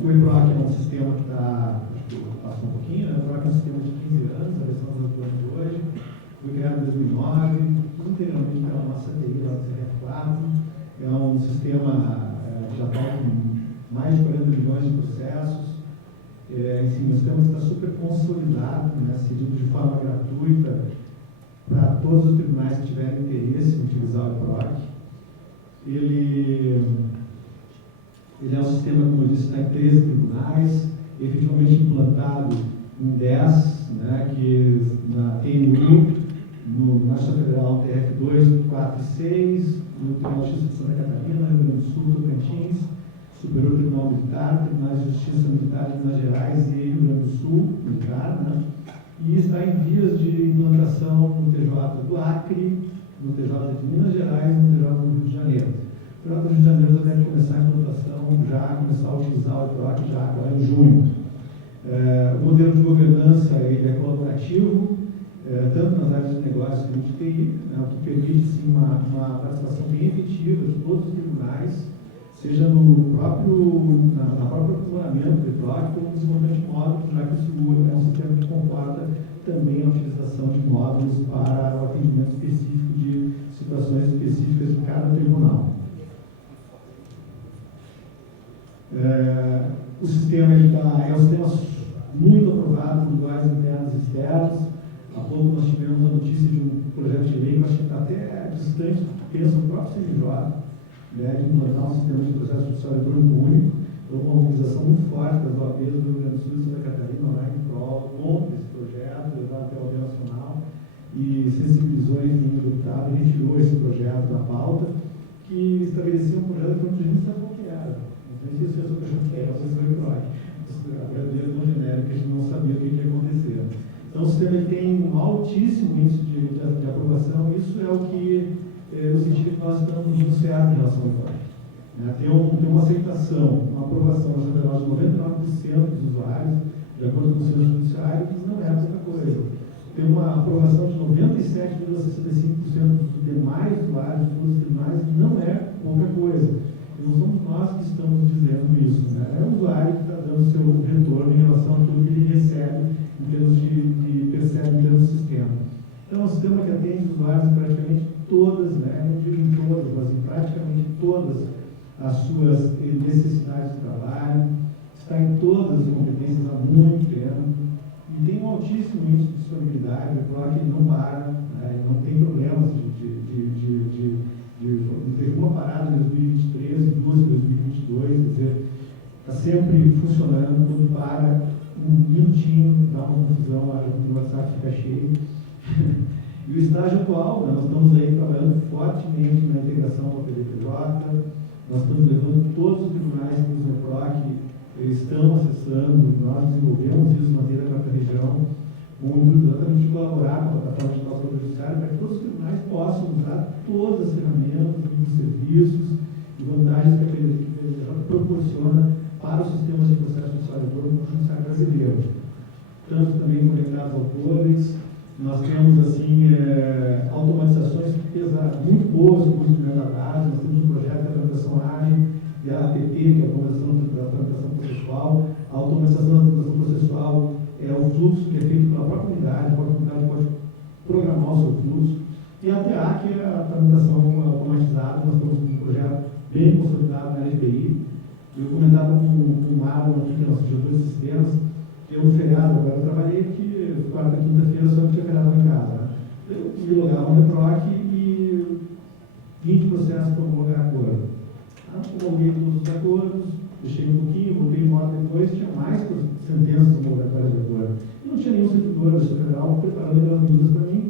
O EPROAC é um sistema que está, acho que passou um pouquinho, né? O EPROAC é um sistema de 15 anos, a versão dos atuantes de hoje, foi criado em 2009, integralmente pela nossa TI lá do CRF4. É um sistema que já está com mais de 40 milhões de processos. Enfim, o sistema está super consolidado, né, cedido de forma gratuita para todos os tribunais que tiverem interesse em utilizar o EPROAC. Ele é um sistema, como eu disse, está em 13 tribunais, efetivamente implantado em 10, né, que na TNU, na Justiça Federal TF2, 4 e 6, no Tribunal de Justiça de Santa Catarina, Rio Grande do Sul, Tocantins, Superior Tribunal Militar, Tribunais de Justiça Militar de Minas Gerais e Rio Grande do Sul, militar, né? E está em vias de implantação no TJ do Acre, no TJ de Minas Gerais e no TJ do Rio de Janeiro. O TJ do Rio de Janeiro já deve começar a implantação, já começar a utilizar o EPROAC já agora em junho. O modelo de governança ele é colaborativo, tanto nas áreas de negócios como de TI, né, o que permite sim, uma participação bem efetiva de todos os tribunais, seja no próprio aprimoramento do EPROAC, como no desenvolvimento de módulos, já que o seguro é um sistema que comporta também a utilização de módulos para o atendimento específico de situações específicas de cada tribunal. O sistema é um sistema muito aprovado por lugares internos e externos. Há pouco nós tivemos a notícia de um projeto de lei, que eu acho que está até distante do que pensa o próprio CNJ, né, de implantar um sistema de processo judicial eletrônico único. Então, uma mobilização muito forte das OABs do Rio Grande do Sul e Santa Catarina lá em prol contra esse projeto, levado até a OAB Nacional, e sensibilizou, enfim, o deputado e retirou esse projeto da pauta, que estabelecia um projeto que a gente sabe qual que era. Não sei se esse projeto que era, ou se foi o PROAC. A brasileira tão genérica, a gente não sabia o que ia acontecer. Então, o sistema tem um altíssimo índice de aprovação, isso é o que, no sentido que nós estamos no certo em relação ao EPROAC. Tem uma aceitação, uma aprovação na Federal de 99% dos usuários, de acordo com o Senado Judiciário, que não é pouca coisa. Tem uma aprovação de 97,65% dos demais usuários, de todos os tribunais, não é pouca coisa. E não somos nós que estamos dizendo isso, né? É o usuário que está dando seu retorno em relação a tudo que ele recebe em termos percebe em termos de sistema. Então, é um sistema que atende usuários em praticamente todas, né? Não digo em todas, mas em praticamente todas as suas necessidades de trabalho, está em todas as competências há muito tempo e tem um altíssimo índice de disponibilidade, o PROAC não para, né? Não tem problemas teve uma parada em 2023 e duas em 2022, quer dizer, está sempre funcionando, quando para um minutinho, dá uma confusão, o WhatsApp fica cheio. E o estágio atual, né, nós estamos aí trabalhando fortemente na integração com a PDPJ, nós estamos levando todos os tribunais que usam o EPROAC, estão acessando, nós desenvolvemos isso na maneira da quarta região, com o intuito exatamente de colaborar com a plataforma digital do Poder Judiciário para que todos os tribunais possam usar todas as ferramentas, os serviços e vantagens que a PDPJ proporciona para os sistemas de processo judicial eletrônico no Judiciário brasileiro. Tanto também conectados ao Codex, nós temos assim, automatizações muito boas no curso de metadados, nós temos um projeto de tramitação ágil, e a APP, que é a automatização da tramitação processual. A automatização da tramitação processual é o fluxo que é feito pela própria unidade pode programar o seu fluxo. E a TA, que é a tramitação automatizada, nós temos um projeto bem consolidado na LPI. Eu comentava com o Marlon aqui, que é nosso diretor de sistemas, que é um feriado, agora eu trabalhei aqui, quarta e quinta-feira, só que tinha feriado em casa. Né? Eu me logava no REPROC e 20 processos para homologar acordo. Homologuei todos os acordos, deixei um pouquinho, voltei uma hora depois, tinha mais sentenças homologatórias de acordo. E não tinha nenhum servidor da Justiça Federal preparando aquelas medidas para mim,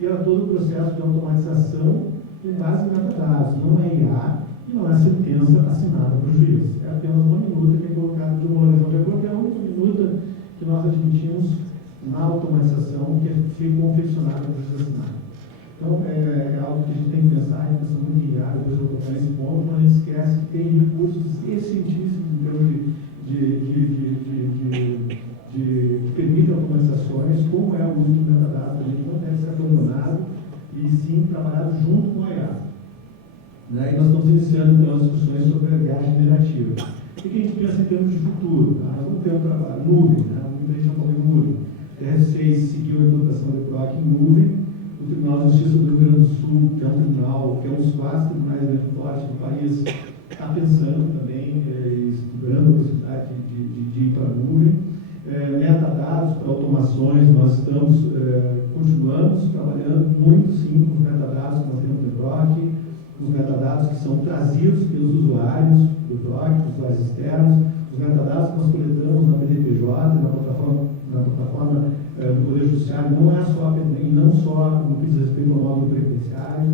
e era todo o processo de automatização com base em metadados, não é IA e não é sentença assinada por juiz. É apenas uma minuta que é colocada de homologação de acordo, é a única minuta que nós admitimos na automatização que é confeccionada por juiz assinado. Então, é algo que a gente tem que pensar, a gente pensa muito em IA, depois eu vou tocar nesse ponto, mas a gente esquece que tem recursos excelentíssimos em termos que permitem automatizações, como é o uso do metadado, também não deve ser abandonado e sim trabalhado junto com a IA. Né? E nós estamos iniciando então as discussões sobre a IA generativa. O que a gente pensa em termos de futuro? Nós vamos ter um trabalho nuvem, né? Muita gente já falou em nuvem. O TR6 seguiu a implantação do PROC em nuvem. O Tribunal de Justiça do Rio Grande do Sul, que é um tribunal, que é um dos 4 tribunais mais fortes do país, está pensando também, estudando a possibilidade de ir para a nuvem. Metadados para automações, nós continuamos trabalhando muito sim com os metadados que nós temos no PROC, os metadados que são trazidos pelos usuários do PROC, usuários externos, os metadados que nós coletamos na BDPJ, na plataforma do Poder Judiciário, não só no que diz respeito ao módulo previdenciário,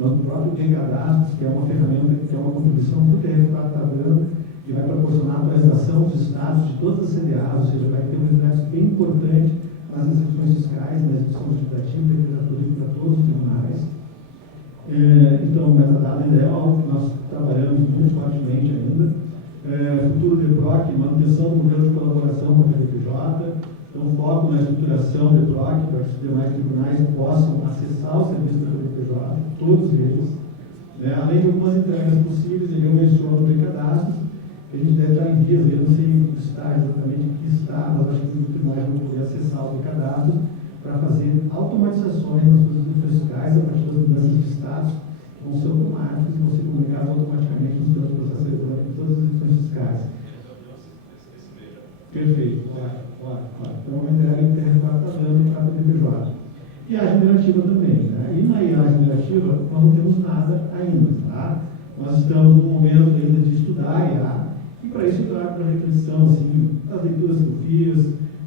mas no próprio Decadastros, que é uma ferramenta, que é uma contribuição que o TRF4 está dando, que vai proporcionar a atualização dos estados de todas as CDAs, ou seja, vai ter um reflexo bem importante nas execuções fiscais, na execução legislativa, decretativa para todos os tribunais. Então, o metadado ainda é algo que nós trabalhamos muito fortemente ainda. Futuro do PROC, manutenção do modelo de colaboração com a BDPJ, então foco na estruturação do PROC para que os demais tribunais possam acessar o serviço da BDPJ, todos eles. Além de algumas entregas possíveis, eu menciono o Decadastros, que a gente deve estar em vias, eu não sei onde está exatamente o que está, mas acho que os tribunais vão poder acessar o Decadastros para fazer automatizações nas suas fiscais a partir das mudanças de status, que vão ser automáticas e vão ser comunicadas automaticamente nos seus processos eletrônicos, todas as edições fiscais. Perfeito, ótimo. Então, a entrega que o TRF4 está dando para a BDPJ. E a generativa também. Né? E na IA generativa, nós não temos nada ainda. Tá? Nós estamos no momento ainda de estudar a IA, e para isso eu trago para a reflexão assim, das leituras que eu fiz,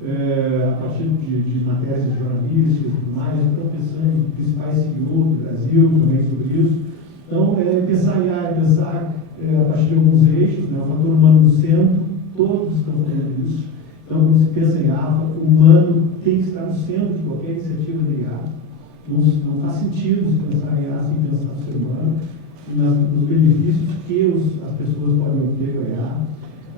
a partir de matérias de jornalistas e tudo mais, estou pensando em principais CEOs do Brasil também sobre isso. Então, pensar em IA, pensar a partir de alguns eixos, né? O fator humano no centro, todos estão fazendo isso. Então, quando se pensa em IA, o humano tem que estar no centro de qualquer iniciativa de IA. Não faz sentido se pensar em IA sem pensar no ser humano, e nos benefícios que as pessoas podem obter com a IA.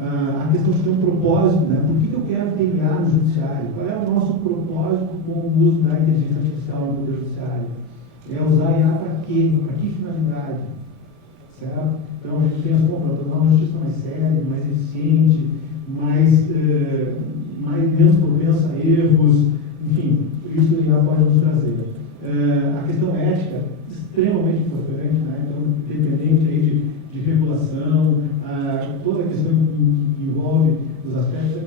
A questão de ter um propósito, né? Por que eu quero ter IA no judiciário? Qual é o nosso propósito com o uso da inteligência artificial no Poder Judiciário? É usar IA para quê? Para que finalidade? Certo? Então, a gente pensa, para tornar uma justiça mais séria, mais eficiente, menos propensa a erros, enfim, isso o IA pode nos trazer. A questão ética, extremamente importante, né? Então, dependente aí de regulação, toda a questão que envolve os aspectos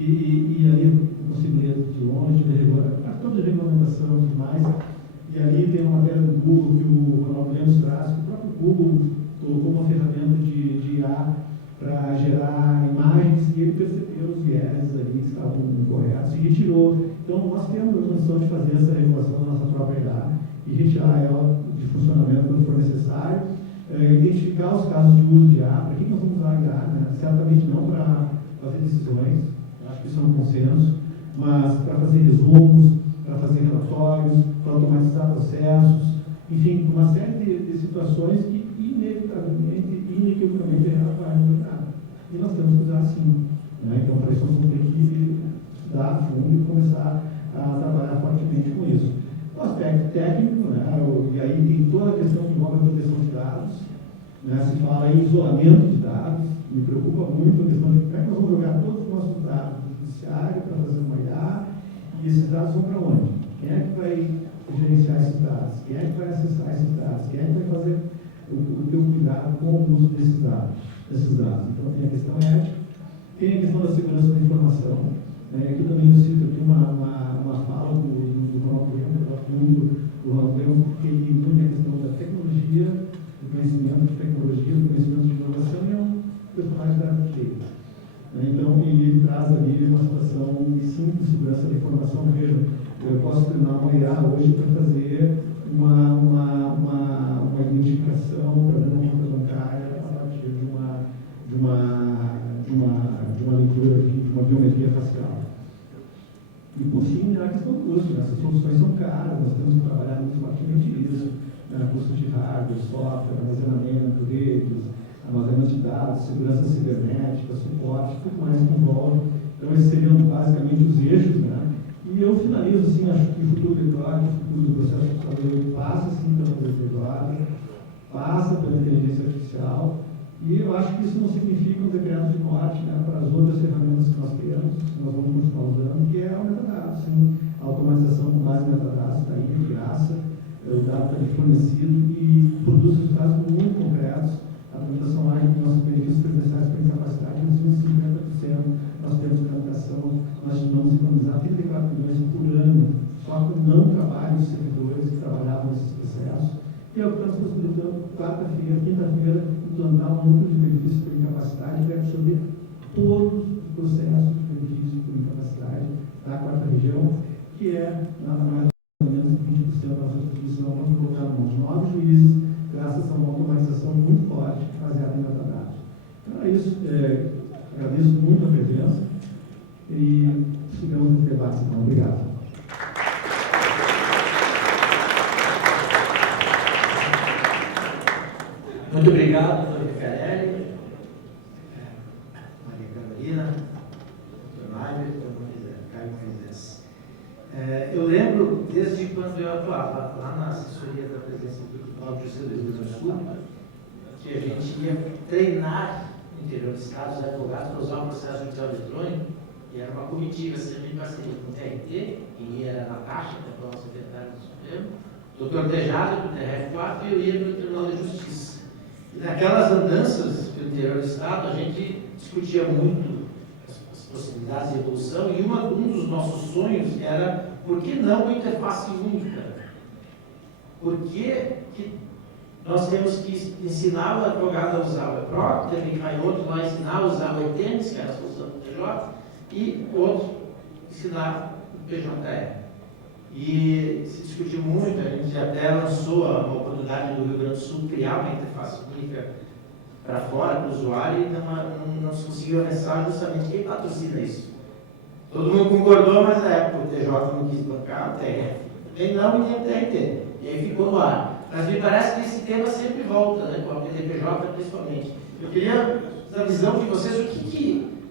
e ali possibilidade de longe, toda a regulamentação e tudo mais. E ali tem uma matéria do Google que o Ronaldo Lemos traz, que o próprio Google colocou uma ferramenta de IA para gerar imagens e ele percebeu os vieses ali que estavam incorretos e retirou. Então, nós temos a condição de fazer essa regulação da nossa própria IA e retirar ela de funcionamento quando for necessário, identificar os casos de uso de IA. Para que nós vamos usar a IA? Né? Certamente não para fazer decisões, acho que isso é um consenso, mas para fazer resumos, para fazer relatórios, para automatizar processos, enfim, uma série de situações que inequivocavelmente ela vai mudar. E nós temos que usar assim. Né? Então, para isso, nós vamos ter que estudar a fundo e começar a trabalhar fortemente com isso. O aspecto técnico, né? E aí tem toda a questão que envolve a proteção de dados, né? Se fala em isolamento de dados, me preocupa muito a questão de como é que nós vamos jogar todos os nossos dados do judiciário para fazer uma IA, e esses dados vão para onde? Quem é que vai gerenciar esses dados? Quem é que vai acessar esses dados? Quem é que vai fazer o teu cuidado com o uso desses dados? Então tem a questão ética, tem a questão da segurança da informação. Aqui também eu cito aqui uma fala do Ronaldo Lemos, eu gosto muito do Ronaldo Lemos, porque ele une a questão da tecnologia, do conhecimento de tecnologia, do conhecimento de inovação, e é um personagem da arquitetura. Então, ele traz ali uma situação sim de segurança da informação. Veja, eu posso treinar uma IA hoje para fazer uma identificação para uma conta bancária a partir de uma leitura aqui, de uma biometria facial. E por fim, a questão do custo. Essas soluções são caras, nós temos que trabalhar muito fortemente isso, custos de hardware, software, armazenamento, redes, armazenamento de dados, segurança cibernética, suporte, tudo mais que envolve. Então, esses seriam basicamente os eixos, né? E eu finalizo assim, acho que o futuro eletrônico, o futuro do processo de saúde passa assim pela privada, passa pela inteligência artificial, e eu acho que isso não significa um decreto de morte, né, para as outras ferramentas que nós temos, que nós vamos continuar usando, que é o metadados, sim, a automatização com base em metadados está aí de graça, o dado está fornecido e produz resultados muito concretos. A tramitação ágil dos nossos benefícios presenciais para incapacidade reduziu em 50%, nós temos tramitação, nós estimamos economizar 34 milhões por ano, só com não trabalho dos servidores que trabalhavam nesses processos. E é o que estamos possibilitando quarta-feira, quinta-feira, implantar um núcleo de benefícios por incapacidade que vai absorver todos os processos de benefícios por incapacidade da quarta região, que é nada mais ou menos 20% da nossa distribuição. Vamos colocar na mão de 9 juízes, graças a uma automatização muito forte, baseada em metadados. Então é isso, agradeço muito a presença e sigamos no debate, então. Obrigado. Muito obrigado, doutor Ricarelli, Maria Carolina, doutor Mário, Caio Moisés. Eu lembro, desde quando eu atuava lá na assessoria da presidência do Tribunal de Justiça do Rio Grande do Sul, que a gente ia treinar no interior do Estado os advogados para usar o processo judicial eletrônico, e era uma comitiva sempre em parceria com o TRT, que era Natasha, que é a atual secretária do Supremo, o doutor Tejada, do TRF4, e eu ia para o Tribunal de Justiça. E naquelas andanças pelo interior do Estado, a gente discutia muito as possibilidades de evolução, e um dos nossos sonhos era, por que não uma interface única? Por que nós temos que ensinar o advogado a usar o EPROC, também vai outro lá ensinar a usar o ETENES, que era a solução do TJ, e outro ensinar o PJE. E se discutiu muito, a gente até lançou a oportunidade do Rio Grande do Sul criar uma interface única para fora, para o usuário, e não se conseguiu avançar justamente quem patrocina isso. Todo mundo concordou, mas na época o TJ não quis bancar, o TRF também não, e nem o TRT. E aí ficou no ar. Mas me parece que esse tema sempre volta, né, com a PDPJ principalmente. Eu queria a visão de vocês,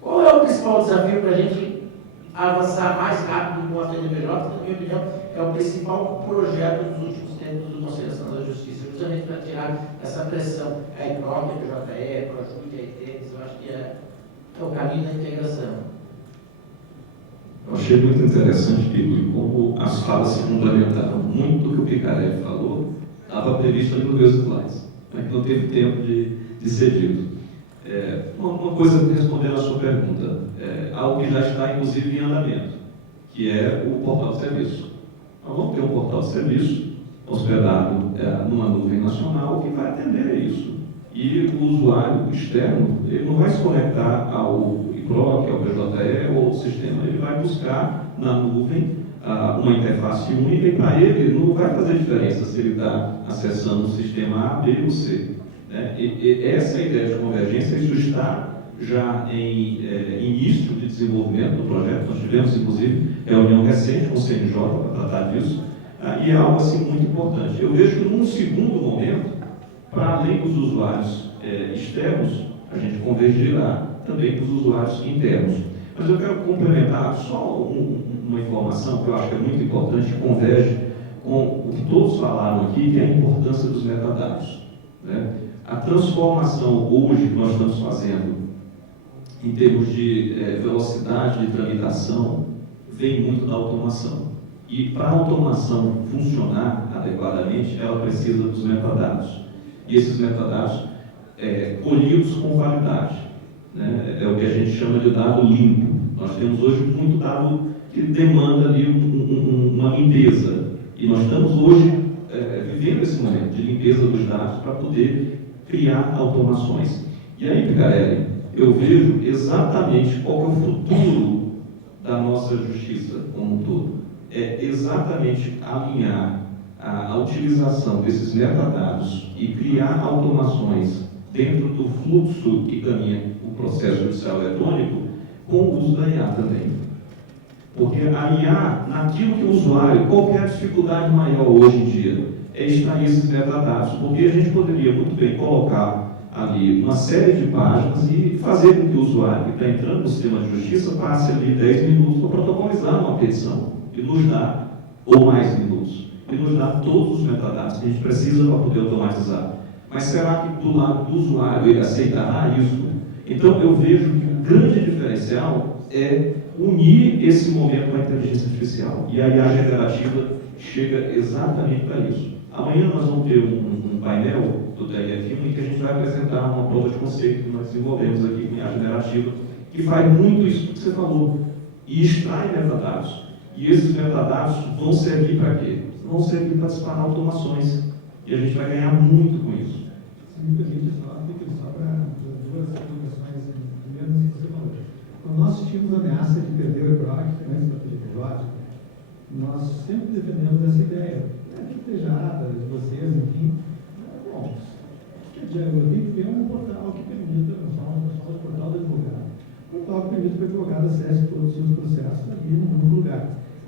qual é o principal desafio para a gente avançar mais rápido com a PDPJ, que, na minha opinião, é o principal projeto dos últimos tempos do Conselho Nacional da Justiça, justamente para tirar essa pressão. A EPROC, a PJE, a PROJUD, a ETENES, eu acho que é o caminho da integração. Eu achei muito interessante, Pico, como as falas se fundamentaram. Muito do que o Picarelli falou estava previsto ali no meus slides, mas não teve tempo de ser dito. Uma coisa respondendo à sua pergunta, algo que já está inclusive em andamento, que é o portal de serviço. Nós vamos ter um portal de serviço hospedado numa nuvem nacional que vai atender a isso. E o usuário externo, ele não vai se conectar ao IPROC, ao PJE ou ao sistema, ele vai buscar na nuvem uma interface única, e para ele não vai fazer diferença se ele está acessando o sistema A, B ou C. E essa ideia de convergência, isso está já em início de desenvolvimento do projeto. Nós tivemos, inclusive, reunião recente com o CNJ para tratar disso, e é algo assim muito importante. Eu vejo que num segundo momento, para além dos usuários externos, a gente convergirá também com os usuários internos. Mas eu quero complementar só uma informação que eu acho que é muito importante, que converge com o que todos falaram aqui, que é a importância dos metadados. né? A transformação hoje que nós estamos fazendo em termos de velocidade de tramitação vem muito da automação. E para a automação funcionar adequadamente, ela precisa dos metadados. E esses metadados colhidos com qualidade, né? É o que a gente chama de dado limpo. Nós temos hoje muito dado que demanda ali uma limpeza. E nós estamos hoje vivendo esse momento de limpeza dos dados para poder criar automações. E aí, Picarelli, eu vejo exatamente qual é o futuro da nossa justiça como um todo. É exatamente alinhar a utilização desses metadados e criar automações dentro do fluxo que caminha o processo judicial eletrônico com o uso da IA também. Porque a IA, naquilo que o usuário, qual é a dificuldade maior hoje em dia? É extrair esses metadados, porque a gente poderia muito bem colocar ali uma série de páginas e fazer com que o usuário que está entrando no sistema de justiça passe ali 10 minutos para protocolizar uma petição e nos dar, ou mais minutos, e nos dar todos os metadados que a gente precisa para poder automatizar. Mas será que do lado do usuário ele aceitará isso? Então eu vejo que o grande diferencial é unir esse momento com a inteligência artificial. E a IA generativa chega exatamente para isso. Amanhã nós vamos ter um painel do TRF1 em que a gente vai apresentar uma prova de conceito que nós desenvolvemos aqui com IA generativa, que faz muito isso que você falou, e extrai metadados. E esses metadados vão servir para quê? Vão servir para disparar automações. E a gente vai ganhar muito com isso. Se me permite, só para duas colocações. Primeiro, você falou. Quando nós tínhamos a ameaça de perder o EPROC, antes da PGPJ, nós sempre defendemos essa ideia. Festejada, de vocês, enfim. Bom, que adianta? Eu tenho que ter um portal que permita, só o portal do advogado. Um portal que permita que o advogado acesse todos os seus processos ali no único lugar.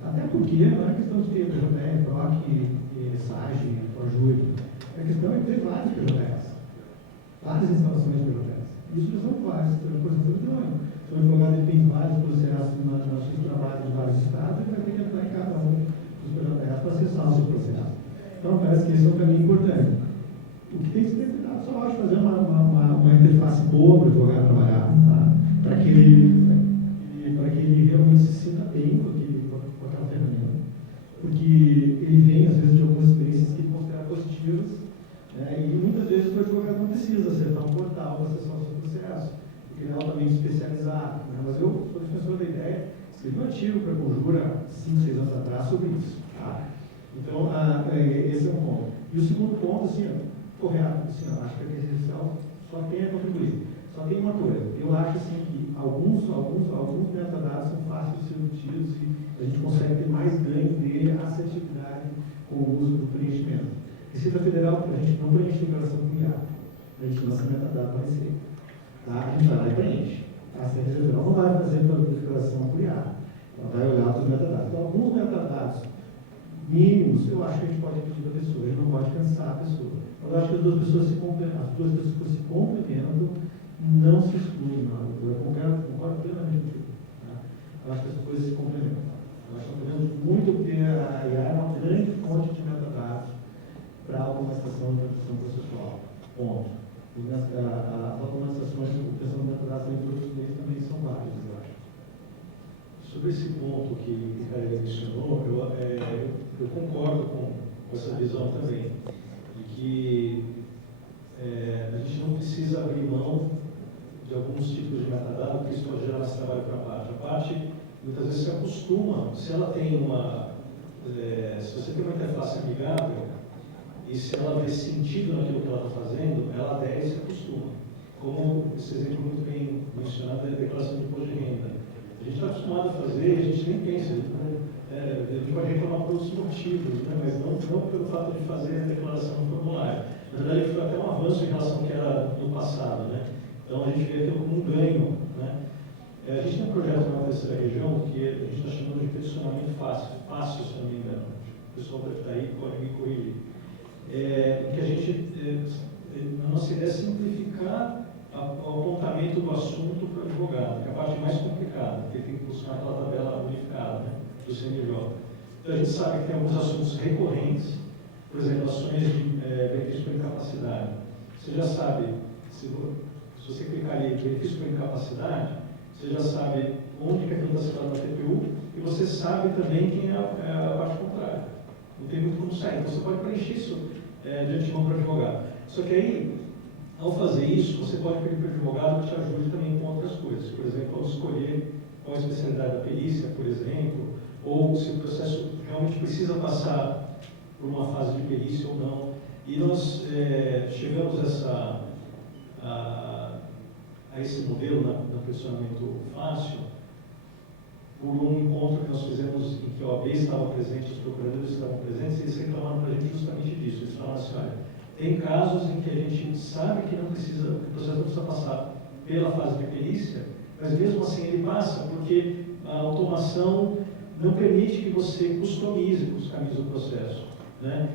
Até porque não é questão de ter PJE, PROC, SAGE, FORJURI. A questão é ter vários PJEs, várias instalações de PJEs. Isso já são várias, por exemplo, do tamanho. Se o advogado tem vários processos no seu trabalho de vários estados, ele vai ter que entrar em cada um dos PJEs para acessar o seu processo. Então, parece que esse é um caminho importante. O que tem que ser cuidado só acho fazer uma interface boa para o advogado trabalhar, tá? Para que ele realmente se sinta bem com aquela ferramenta. Porque ele vem, às vezes, de algumas experiências que ele considera positivas, né? E muitas vezes o advogado não precisa acertar um portal para acessar o seu processo, porque ele é altamente especializado. Né? Mas eu sou defensor da ideia, escrevi um artigo para a Conjura 5, 6 anos atrás sobre isso. Tá? Então, esse é um ponto. E o segundo ponto, assim, correto, assim, acho que a inteligência artificial só tem a contribuir. Só tem uma coisa, eu acho assim que alguns metadados são fáceis de ser obtidos e a gente consegue ter mais ganho de assertividade com o uso do preenchimento. Receita Federal, a gente não preenche declaração com IA, a gente lança metadado para Receita. Tá? A gente vai lá e preenche. A Receita Federal não vai fazer toda a declaração por IA, ela vai olhar os metadados. Então, alguns metadados mínimos, eu acho que a gente pode pedir para a pessoa, a gente não pode cansar a pessoa. Eu acho que as duas pessoas se complementam, não se excluem, não. Eu concordo plenamente com isso. Tá? Eu acho que as coisas se complementam. Nós podemos muito ter a IA é uma grande fonte de metadados para a automatização da produção processual. Ponto. As automatizações de obtenção de metadados em outros meios também são várias, eu acho. Sobre esse ponto que o Ricardo mencionou, eu concordo com essa visão também, de que a gente não precisa abrir mão de alguns tipos de metadados, porque isso pode gerar mais trabalho para a parte. A parte, muitas vezes, se acostuma, se ela tem se você tem uma interface amigável, e se ela vê sentido naquilo que ela está fazendo, ela adere e se acostuma. Como esse exemplo muito bem mencionado é a declaração de imposto de renda. A gente está acostumado a fazer, a gente nem pensa, a gente pode reclamar por outros motivos, né? Mas não pelo fato de fazer a declaração no formulário. Na verdade, foi até um avanço em relação ao que era no passado, né? Então, a gente vê aquilo como um ganho, né? A gente tem um projeto na terceira região que a gente está chamando de peticionamento fácil, se não me engano. O pessoal deve estar aí, pode me corrigir. Que a gente, a nossa ideia é simplificar o apontamento do assunto para o advogado, que é a parte mais complicada, porque tem que buscar aquela tabela unificada, né, do CNJ. Então, a gente sabe que tem alguns assuntos recorrentes, por exemplo, ações de benefício por incapacidade. você já sabe, se você clicar ali, benefício por incapacidade, você já sabe onde que aquilo está situado na TPU e você sabe também quem é a parte contrária. Não tem muito como sair. Então, você pode preencher isso de antemão para o advogado. Só que aí, ao fazer isso, você pode pedir para o advogado que te ajude também com outras coisas. Por exemplo, ao escolher qual a especialidade da perícia, por exemplo, ou se o processo realmente precisa passar por uma fase de perícia ou não. E nós chegamos a esse modelo no pressionamento fácil por um encontro que nós fizemos em que a OAB estava presente, os procuradores estavam presentes, e eles reclamaram para a gente justamente disso. Eles falaram assim, olha, tem casos em que a gente sabe que não precisa, que o processo não precisa passar pela fase de perícia, mas mesmo assim ele passa porque a automação não permite que você customize os caminhos do processo, né?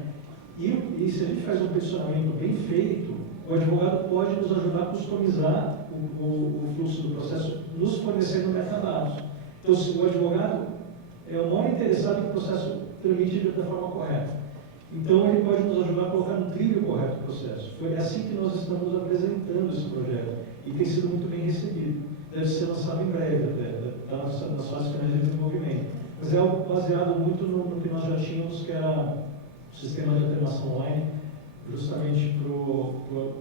E se a gente faz um peticionamento bem feito, o advogado pode nos ajudar a customizar o fluxo do processo, nos fornecendo metadados. Então, se o advogado é o maior interessado que o processo tramite da forma correta, então ele pode nos ajudar a colocar no trilho correto o processo. Foi assim que nós estamos apresentando esse projeto e tem sido muito bem recebido. Deve ser lançado em breve, está nas fases finais de desenvolvimento. Mas é algo baseado muito no que nós já tínhamos, que era o sistema de atenuação online, justamente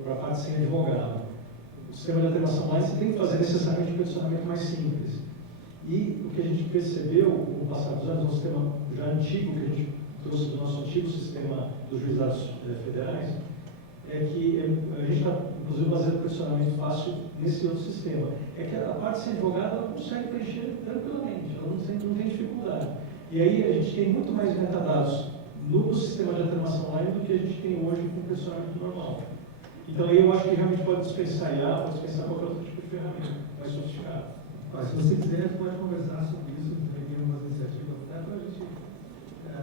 para a parte sem advogado. O sistema de atenuação online você tem que fazer necessariamente um peticionamento mais simples. E o que a gente percebeu no passado dos anos, no sistema já antigo, que a gente trouxe do nosso antigo sistema dos juizados federais, é que a gente está, inclusive, fazendo peticionamento fácil nesse outro sistema. É que a parte sem advogado ela consegue preencher tranquilamente, ela não tem dificuldade. E aí a gente tem muito mais metadados no sistema de atenuação online do que a gente tem hoje com o peticionamento normal. Então aí eu acho que realmente pode dispensar IA, pode dispensar qualquer outro tipo de ferramenta mais sofisticada. Mas, se você quiser, a gente pode conversar sobre isso, ter algumas iniciativas, até para a gente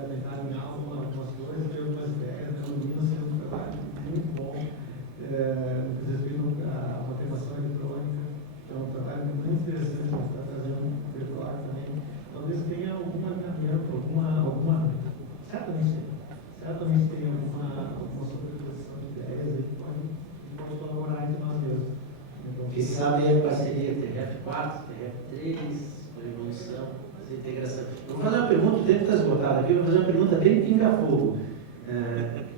tentar alinhar algumas coisas, ter algumas ideias, né? O Minas tem um trabalho muito bom, no que diz respeito à motivação eletrônica, que é um trabalho muito interessante, que está trazendo virtual também. Talvez tenha alguma ferramenta, certamente tem alguma sobreposição de ideias aí que pode colaborar entre nós mesmos. Quem sabe é parceria TRF4, TRF3, a evolução, a integração. Eu vou fazer uma pergunta, o tempo está esgotado aqui, eu vou fazer uma pergunta bem pinga-fogo.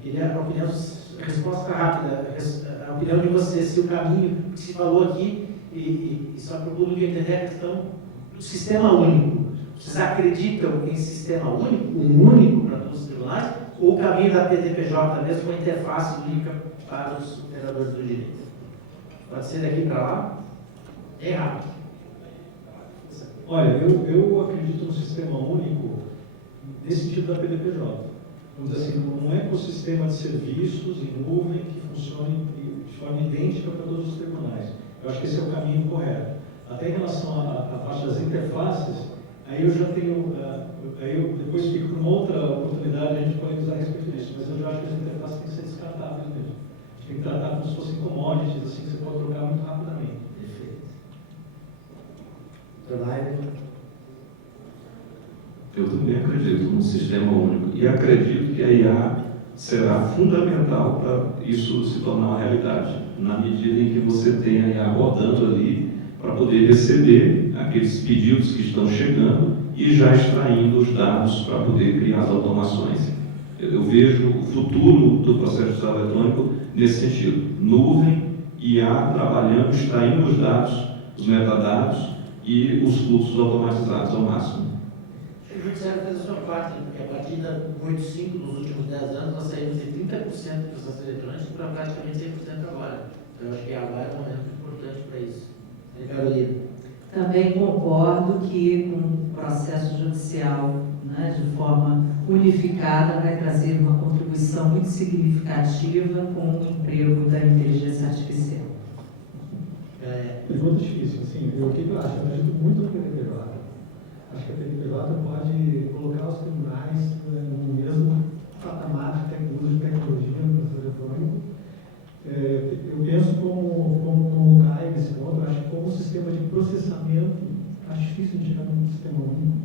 Queria a opinião, resposta rápida, a opinião de vocês, se o caminho que se falou aqui, e só para o público entender a questão do sistema único. Vocês acreditam em sistema único, único para todos os tribunais, ou o caminho da PDPJ mesmo, uma interface única para os operadores do direito? Pode ser daqui para lá? É rápido. Olha, eu acredito no sistema único nesse sentido da PDPJ. Vamos dizer assim, um ecossistema de serviços em nuvem que funcione de forma idêntica para todos os tribunais. Eu acho que esse é o caminho correto. Até em relação à parte das interfaces, aí eu já tenho, aí eu depois fico para uma outra oportunidade, a gente pode usar a respeito disso, mas eu já acho que as interfaces têm que ser descartáveis mesmo. Tem que tratar como se fossem commodities, assim, que você pode trocar muito rapidamente. Perfeito. Dr. Laire? Eu também acredito no sistema único e acredito que a IA será fundamental para isso se tornar uma realidade, na medida em que você tem a IA rodando ali para poder receber aqueles pedidos que estão chegando e já extraindo os dados para poder criar as automações. Eu vejo o futuro do processo judicial eletrônico nesse sentido. Nuvem, IA trabalhando, extraindo os dados, os metadados e os fluxos automatizados ao máximo. O Judiciário fez a sua parte, porque a partir da 8.5, nos últimos 10 anos, nós saímos de 30% de processos eletrônicos para praticamente 100% agora. Então, eu acho que agora é um momento importante para isso. Carolina? Também concordo que um processo judicial, né, de forma unificada vai trazer uma contribuição muito significativa com o emprego da inteligência artificial. Pergunta difícil, assim, o que eu acho? Eu acredito muito no PDPJ. Acho que a PDPJ pode colocar os tribunais no mesmo patamar de uso de tecnologia no processo eletrônico. Eu penso como o Caio nesse ponto, acho que como sistema de processamento, acho difícil de chegar num sistema único.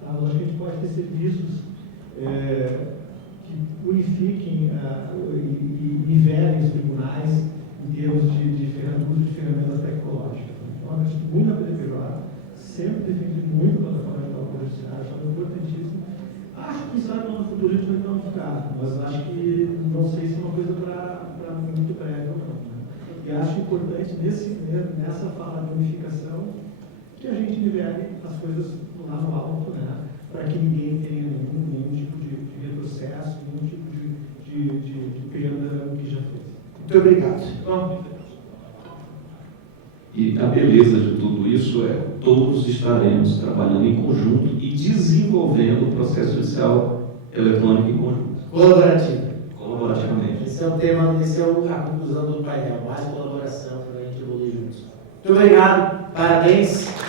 Tá? Eu acho que a gente pode ter serviços que unifiquem e nivelem os tribunais. mais em termos de uso de ferramentas tecnológicas. Então, acho que muito a PDPJ sempre defendi muito a plataforma de cálculo judiciário, acho importantíssimo. Acho que isso no futuro a gente vai então ficar, mas acho que não sei se é uma coisa para muito breve ou não. Né? E acho importante nessa fala de unificação que a gente nivele as coisas lá no alto, né? Para que ninguém tenha nenhum tipo de retrocesso, nenhum tipo de perda no que já fez. Muito obrigado. Bom. E a beleza de tudo isso é todos estaremos trabalhando em conjunto e desenvolvendo o processo judicial eletrônico em conjunto. Colaborativamente. Esse é o tema, a conclusão do painel. Mais colaboração para a gente evoluir juntos. Muito obrigado, parabéns.